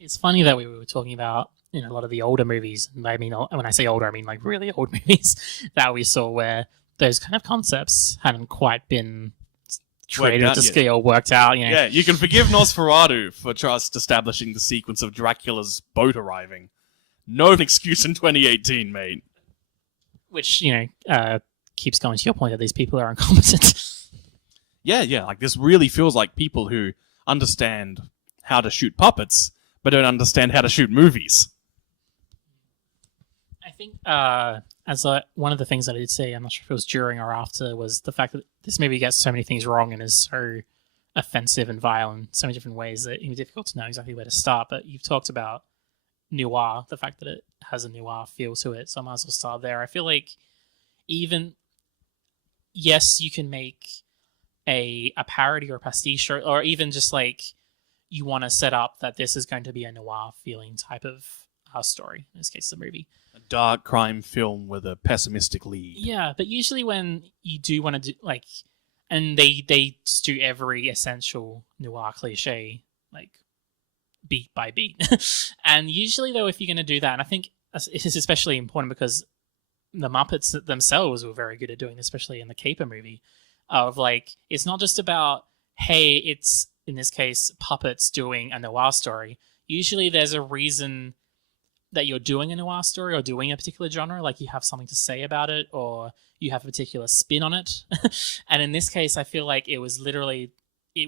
It's funny that we were talking about in a lot of the older movies, and I mean, when I say older, I mean like really old movies that we saw where those kind of concepts hadn't quite been created to scale, worked out. You know? Yeah, you can forgive Nosferatu for just establishing the sequence of Dracula's boat arriving. No excuse in 2018, mate. Which, keeps going to your point that these people are incompetent. Yeah, like this really feels like people who understand how to shoot puppets, but don't understand how to shoot movies. I think one of the things that I did say, I'm not sure if it was during or after, was the fact that this movie gets so many things wrong and is so offensive and vile in so many different ways that it's difficult to know exactly where to start. But you've talked about noir, the fact that it has a noir feel to it, so I might as well start there. I feel like yes, you can make a parody or a pastiche, or even just like you want to set up that this is going to be a noir feeling type of story, in this case the movie. A dark crime film with a pessimistic lead. Yeah, but usually when you do want to do and they just do every essential noir cliche like beat by beat. And usually though, if you're going to do that, and I think it is especially important because the Muppets themselves were very good at doing this, especially in the Caper movie, of like, it's not just about, hey, it's, in this case, puppets doing a noir story. Usually there's a reason that you're doing a noir story or doing a particular genre, like you have something to say about it or you have a particular spin on it. And in this case, I feel like it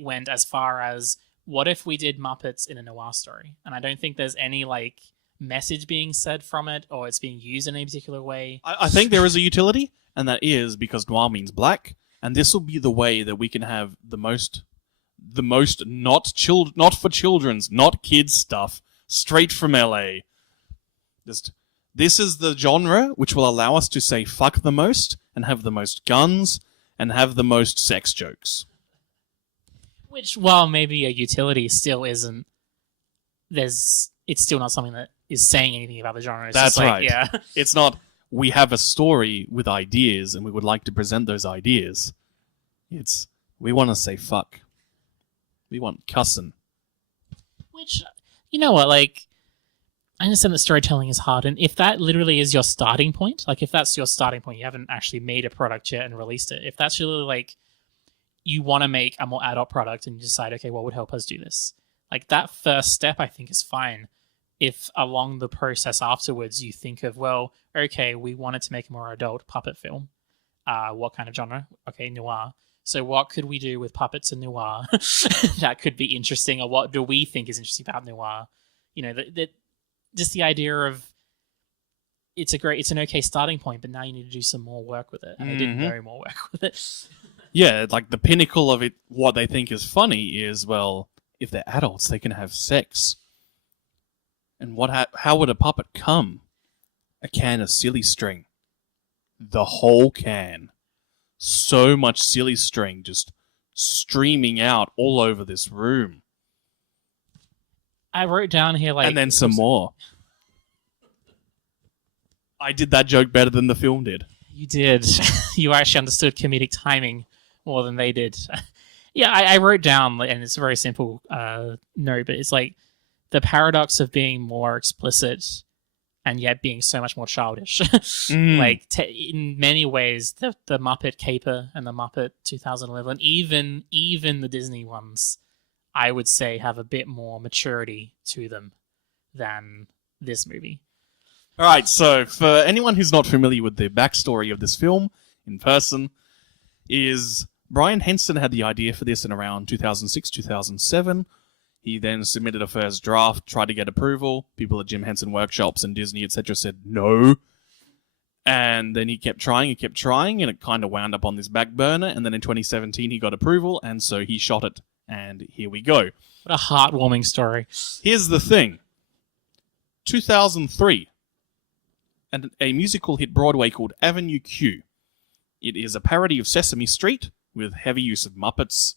went as far as, what if we did Muppets in a noir story? And I don't think there's any like message being said from it or it's being used in a particular way. I think there is a utility, and that is because noir means black, and this will be the way that we can have the most not for children's, not kids stuff, straight from LA. This is the genre which will allow us to say fuck the most and have the most guns and have the most sex jokes. Which, while maybe a utility, still isn't. It's still not something that is saying anything about the genre. It's That's just like, right. Yeah. It's not, we have a story with ideas and we would like to present those ideas. It's, we want to say fuck. We want cussing. Which, you know what, like, I understand that storytelling is hard, and if that literally is your starting point, like if that's your starting point, you haven't actually made a product yet and released it. If that's really like, you want to make a more adult product and you decide, okay, what would help us do this? Like that first step, I think, is fine. If along the process afterwards you think of, well, okay, we wanted to make a more adult puppet film. What kind of genre? Okay, noir. So what could we do with puppets and noir that could be interesting, or what do we think is interesting about noir? You know, just the idea of it's an okay starting point, but now you need to do some more work with it. And they did very more work with it. Yeah, like the pinnacle of it, what they think is funny is, well, if they're adults, they can have sex. And how would a puppet come? A can of silly string. The whole can. So much silly string just streaming out all over this room. I wrote down here like... And then some more. I did that joke better than the film did. You did. You actually understood comedic timing more than they did. Yeah, I wrote down, and it's a very simple note, but it's like the paradox of being more explicit and yet being so much more childish. Like, in many ways, the Muppet Caper and the Muppet 2011, even the Disney ones, I would say have a bit more maturity to them than this movie. All right, so for anyone who's not familiar with the backstory of this film in person, is Brian Henson had the idea for this in around 2006, 2007. He then submitted a first draft, tried to get approval. People at Jim Henson Workshops and Disney, etc. said no. And then he kept trying, and it kind of wound up on this back burner. And then in 2017, he got approval, and so he shot it. And here we go. What a heartwarming story. Here's the thing. 2003. And a musical hit Broadway called Avenue Q. It is a parody of Sesame Street with heavy use of Muppets.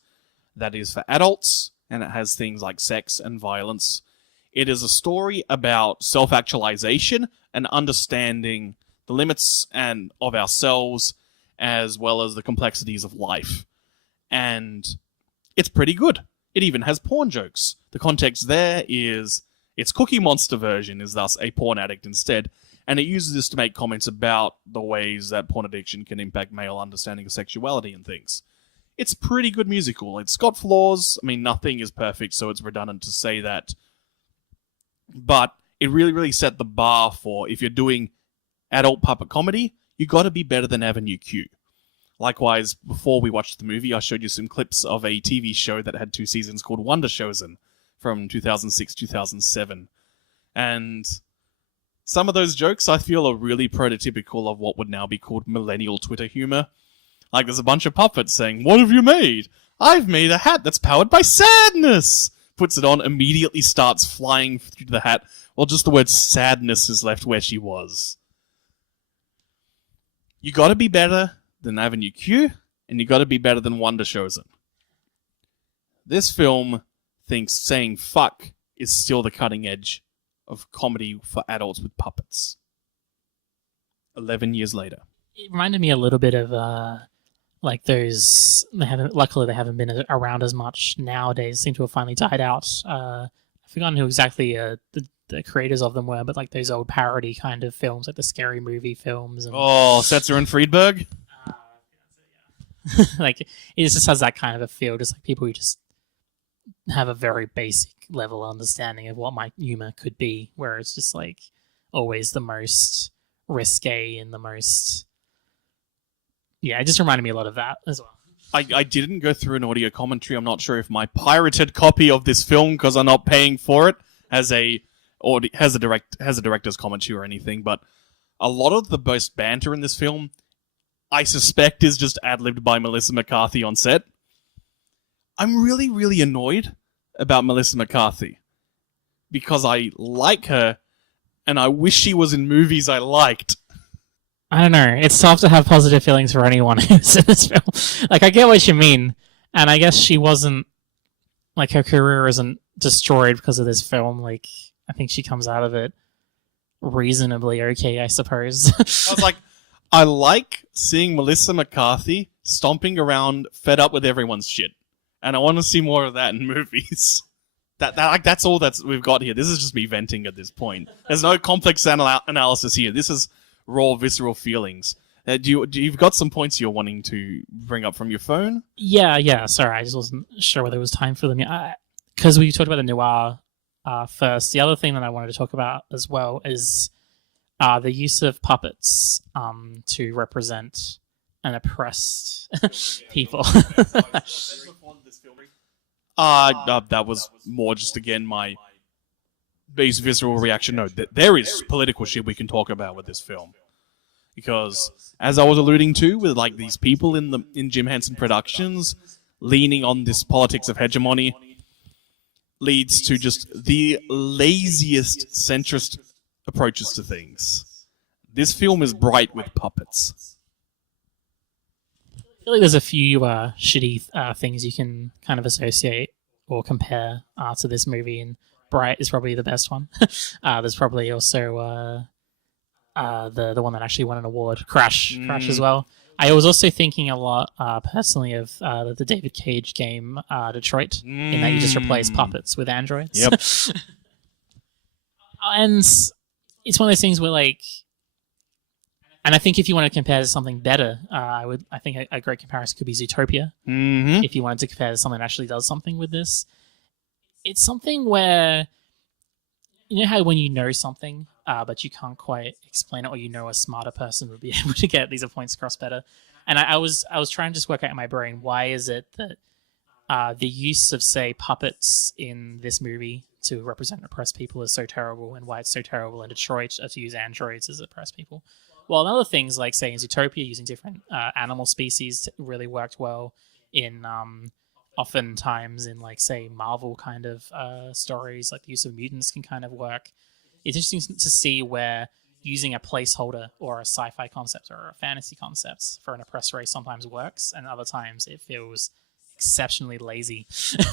That is for adults, and it has things like sex and violence. It is a story about self-actualization and understanding the limits and of ourselves, as well as the complexities of life. And it's pretty good. It even has porn jokes. The context there is its Cookie Monster version is thus a porn addict instead, and it uses this to make comments about the ways that porn addiction can impact male understanding of sexuality and things. It's pretty good musical. It's got flaws. I mean, nothing is perfect, so it's redundant to say that. But it really, really set the bar for, if you're doing adult puppet comedy, you got to be better than Avenue Q. Likewise, before we watched the movie, I showed you some clips of a TV show that had 2 seasons called Wonder Chosen from 2006-2007. And some of those jokes I feel are really prototypical of what would now be called millennial Twitter humor. Like there's a bunch of puppets saying, "What have you made?" "I've made a hat that's powered by sadness." Puts it on, immediately starts flying through the hat, while just the word sadness is left where she was. You gotta be better than Avenue Q, and you gotta be better than Wonder Chosen. This film thinks saying fuck is still the cutting edge of comedy for adults with puppets. 11 years later. It reminded me a little bit of like those. Luckily, they haven't been around as much nowadays. Seem to have finally died out. I've forgotten who exactly the creators of them were, but like those old parody kind of films, like the Scary Movie films. And, Setzer and Friedberg. Like it just has that kind of a feel, just like people who just have a very basic level understanding of what my humor could be, where it's just like always the most risque and the most. Yeah, it just reminded me a lot of that as well. I didn't go through an audio commentary. I'm not sure if my pirated copy of this film, because I'm not paying for it, has a director's commentary or anything. But a lot of the most banter in this film, I suspect, is just ad-libbed by Melissa McCarthy on set. I'm really, really annoyed about Melissa McCarthy because I like her and I wish she was in movies I liked. I don't know. It's tough to have positive feelings for anyone who's in this film. Like, I get what you mean, and I guess she wasn't, like, her career isn't destroyed because of this film. Like, I think she comes out of it reasonably okay, I suppose. I was like, I like seeing Melissa McCarthy stomping around fed up with everyone's shit. And I want to see more of that in movies. That's all we've got here. This is just me venting at this point. There's no complex analysis here. This is raw, visceral feelings. You've got some points you're wanting to bring up from your phone? Yeah. Sorry, I just wasn't sure whether it was time for them. Because we talked about the Noir first. The other thing that I wanted to talk about as well is the use of puppets to represent an oppressed people. That was more just, again, my base visceral reaction. No, there is political shit we can talk about with this film. Because, as I was alluding to, with like these people in Jim Henson Productions leaning on this politics of hegemony, leads to just the laziest centrist approaches to things. This film is bright with puppets. I feel like there's a few shitty things you can kind of associate or compare to this movie, and Bright is probably the best one. There's probably also the one that actually won an award, Crash as well. I was also thinking a lot, personally, of the David Cage game, Detroit, in that you just replace puppets with androids. Yep. And it's one of those things where, like, and I think if you want to compare to something better, I think a great comparison could be Zootopia. Mm-hmm. If you wanted to compare to something that actually does something with this, it's something where, you know how when you know something, but you can't quite explain it, or you know a smarter person would be able to get these points across better. And I was trying to just work out in my brain, why is it that the use of, say, puppets in this movie to represent oppressed people is so terrible, and why it's so terrible in Detroit to use androids as oppressed people. Well, other things, like, say, in Zootopia, using different animal species really worked well in, oftentimes in, like, say, Marvel kind of stories, like the use of mutants can kind of work. It's interesting to see where using a placeholder or a sci-fi concept or a fantasy concept for an oppressed race sometimes works, and other times it feels exceptionally lazy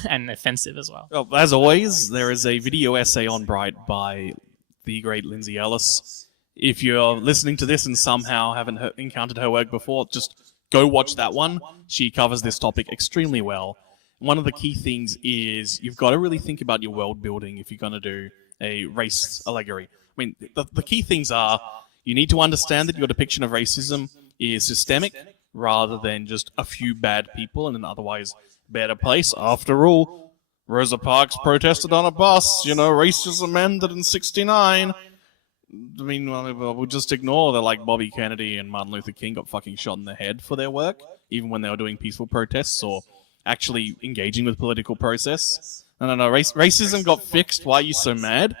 and offensive as well. Well, as always, there is a video essay on Bright by the great Lindsay Ellis If you're listening to this and somehow haven't encountered her work before, just go watch that one. She covers this topic extremely well. One of the key things is you've got to really think about your world building if you're going to do a race allegory. I mean, the key things are you need to understand that your depiction of racism is systemic rather than just a few bad people in an otherwise better place. After all, Rosa Parks protested on a bus. Racism ended in '69. I mean, we'll just ignore that, like, Bobby Kennedy and Martin Luther King got fucking shot in the head for their work, even when they were doing peaceful protests or actually engaging with political process. No. Racism got fixed. Why are you so mad?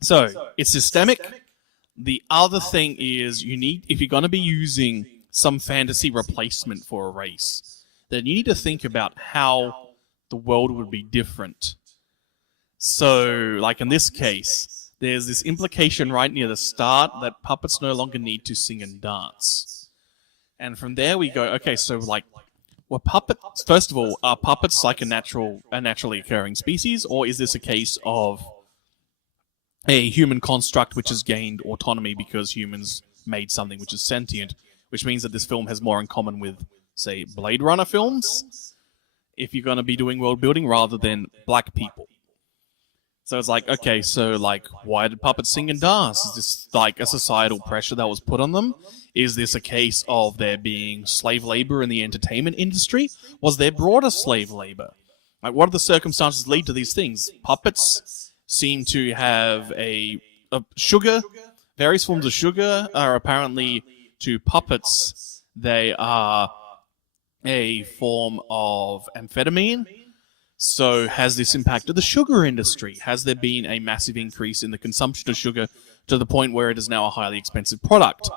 So, it's systemic. The other thing is if you're going to be using some fantasy replacement for a race, then you need to think about how the world would be different. So, like in this case, there's this implication right near the start that puppets no longer need to sing and dance. And from there we go, okay, so like, were puppets, first of all, are puppets like a naturally occurring species, or is this a case of a human construct which has gained autonomy because humans made something which is sentient, which means that this film has more in common with, say, Blade Runner films, if you're going to be doing world building, rather than black people. So it's like, okay, so like, why did puppets sing and dance? Is this like a societal pressure that was put on them? Is this a case of there being slave labor in the entertainment industry? Was there broader slave labor? Like, what are the circumstances lead to these things? Puppets seem to have a sugar. Various forms of sugar are apparently, to puppets, they are a form of amphetamine. So has this impacted the sugar industry? Has there been a massive increase in the consumption of sugar to the point where it is now a highly expensive product?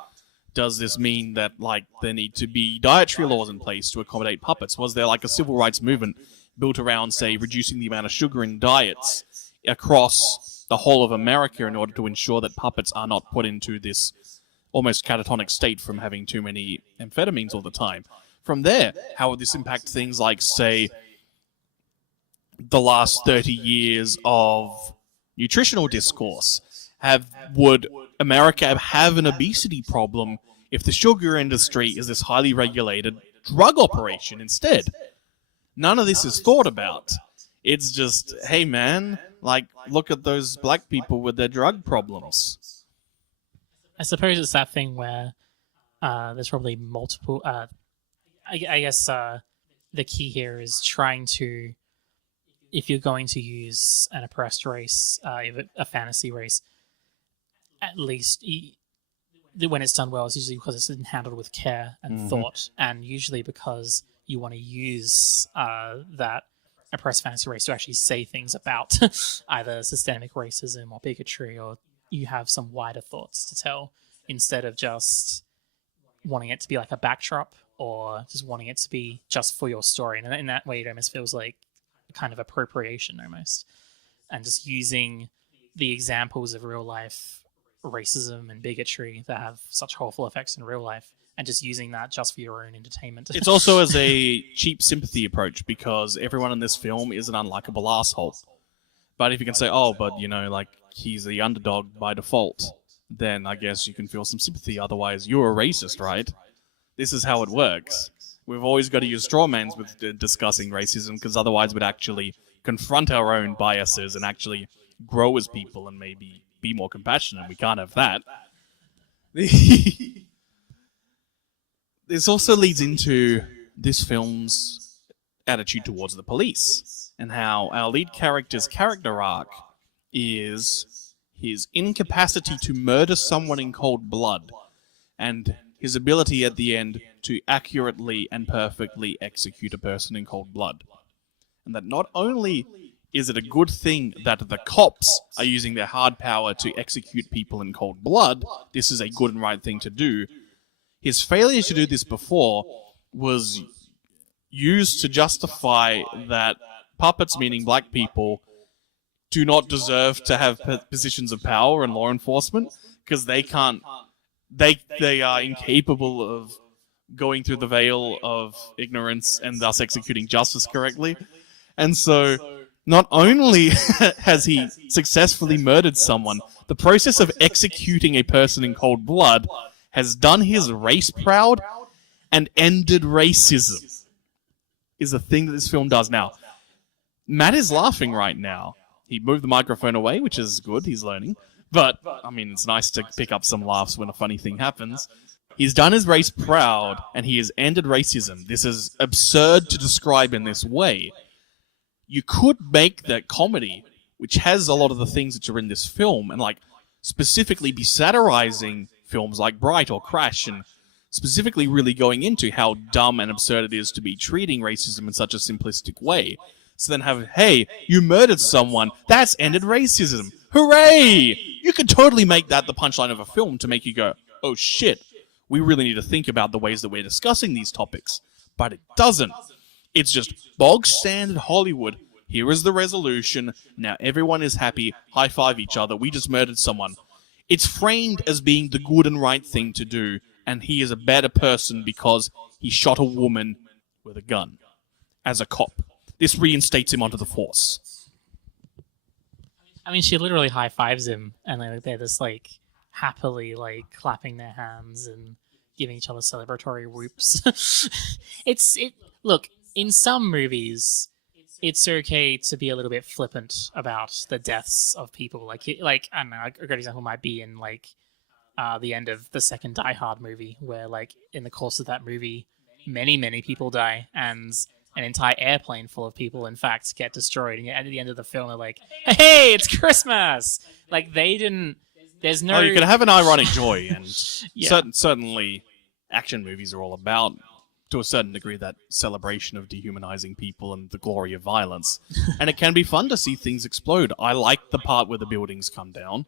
Does this mean that, like, there need to be dietary laws in place to accommodate puppets? Was there like a civil rights movement built around, say, reducing the amount of sugar in diets across the whole of America in order to ensure that puppets are not put into this almost catatonic state from having too many amphetamines all the time? From there, how would this impact things like, say, the last 30 years of nutritional discourse? Would America have an obesity problem if the sugar industry is this highly regulated drug operation instead? None of this is thought about. It's just, hey man, like, look at those black people with their drug problems. I suppose it's that thing where there's probably multiple... I guess the key here is trying to, if you're going to use an oppressed race, a fantasy race, at least when it's done well, it's usually because it's handled with care and thought, and usually because you want to use that oppressed fantasy race to actually say things about either systemic racism or bigotry, or you have some wider thoughts to tell instead of just wanting it to be like a backdrop or just wanting it to be just for your story. And in that way, it almost feels like a kind of appropriation almost, and just using the examples of real life racism and bigotry that have such harmful effects in real life, and just using that just for your own entertainment. It's also as a cheap sympathy approach, because everyone in this film is an unlikable asshole. But if you can say, oh, but, like, he's the underdog by default, then I guess you can feel some sympathy. Otherwise, you're a racist, right? This is how it works. We've always got to use straw mans with discussing racism, because otherwise we'd actually confront our own biases and actually grow as people and maybe be more compassionate. We can't have that. This also leads into this film's attitude towards the police, and how our lead character's character arc is his incapacity to murder someone in cold blood, and his ability at the end to accurately and perfectly execute a person in cold blood. And that not only is it a good thing that the cops are using their hard power to execute people in cold blood, this is a good and right thing to do. His failure to do this before was used to justify that puppets, meaning black people, do not deserve to have positions of power in law enforcement, because they can't. They are incapable of going through the veil of ignorance and thus executing justice correctly. And so Not only has he successfully murdered someone, the process of executing a person in cold blood has done his race proud and ended racism. Is the thing that this film does now. Matt is laughing right now. He moved the microphone away, which is good. He's learning. But, I mean, it's nice to pick up some laughs when a funny thing happens. He's done his race proud, and he has ended racism. This is absurd to describe in this way. You could make that comedy, which has a lot of the things that are in this film, and, like, specifically be satirizing films like Bright or Crash, and specifically really going into how dumb and absurd it is to be treating racism in such a simplistic way. So then have, hey, you murdered someone, that's ended racism. Hooray! You could totally make that the punchline of a film to make you go, oh shit, we really need to think about the ways that we're discussing these topics. But it doesn't. It's just bog standard Hollywood. Here is the resolution. Now everyone is happy. High five each other. We just murdered someone. It's framed as being the good and right thing to do, and he is a better person because he shot a woman with a gun as a cop. This reinstates him onto the force. I mean, she literally high fives him, and they're just like happily like clapping their hands and giving each other celebratory whoops. Look, in some movies, it's okay to be a little bit flippant about the deaths of people. Like I don't know, a great example might be in like the end of the second Die Hard movie, where like in the course of that movie, many people die, and an entire airplane full of people, in fact, get destroyed. And at the end of the film, they're like, "Hey, it's Christmas!" Like they didn't. There's no. Oh, you can have an ironic joy, and Yeah. certainly, action movies are all about, to a certain degree, that celebration of dehumanizing people and the glory of violence. And it can be fun to see things explode. I like the part where the buildings come down,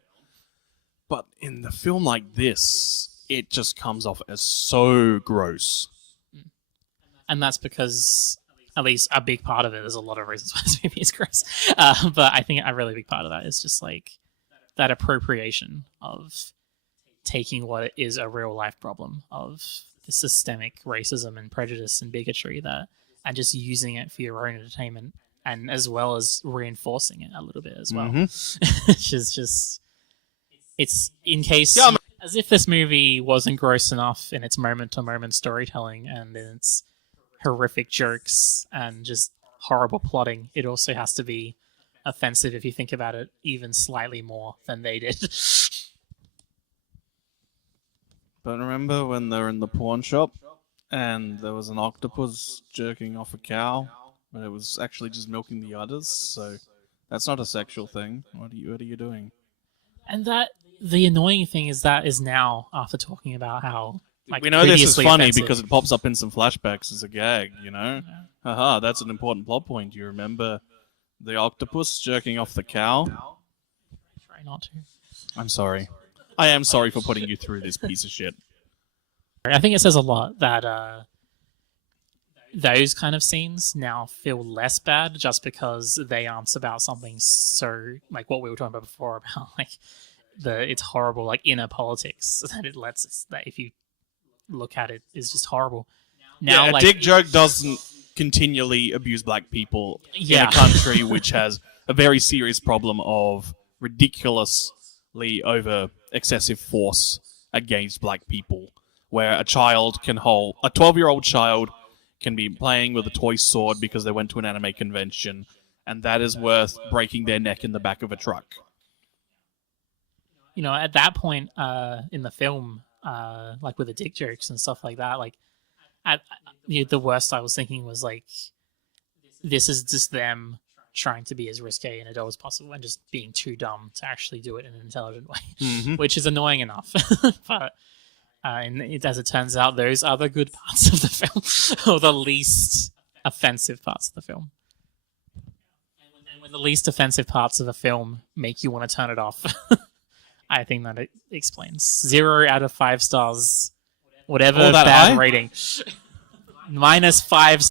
but in the film like this, it just comes off as so gross. And that's because, at least a big part of it, there's a lot of reasons why this movie is gross. But I think a really big part of that is just like that appropriation of taking what is a real life problem of the systemic racism and prejudice and bigotry and just using it for your own entertainment, and as well as reinforcing it a little bit as well. Which is just, it's in case, as if this movie wasn't gross enough in its moment-to-moment storytelling and in its horrific jokes and just horrible plotting, it also has to be offensive if you think about it even slightly more than they did. But remember when they were in the pawn shop and there was an octopus jerking off a cow, but it was actually just milking the udders, so that's not a sexual thing. What are you doing? And the annoying thing is that is now, after talking about how like we know this is previously funny offensive, because it pops up in some flashbacks as a gag, you know? Haha, that's an important plot point. You remember the octopus jerking off the cow? try not to. I'm sorry. I am sorry for putting you through this piece of shit. I think it says a lot that those kind of scenes now feel less bad just because they aren't about something so like what we were talking about before about like it's horrible like inner politics that it lets us, that if you look at it is just horrible. Now, a like, dick joke doesn't continually abuse black people in Yeah. a country which has a very serious problem of ridiculously over excessive force against black people, where a 12-year-old child can be playing with a toy sword because they went to an anime convention, and that is worth breaking their neck in the back of a truck. you know, at that point in the film, like with the dick jokes and stuff like that, like the worst I was thinking was like, this is just them trying to be as risque and adult as possible and just being too dumb to actually do it in an intelligent way, which is annoying enough. But as it turns out, those are the good parts of the film, or the least offensive parts of the film. And when the least offensive parts of a film make you want to turn it off, I think that it explains. 0 out of 5 stars, whatever All that bad high? rating. -5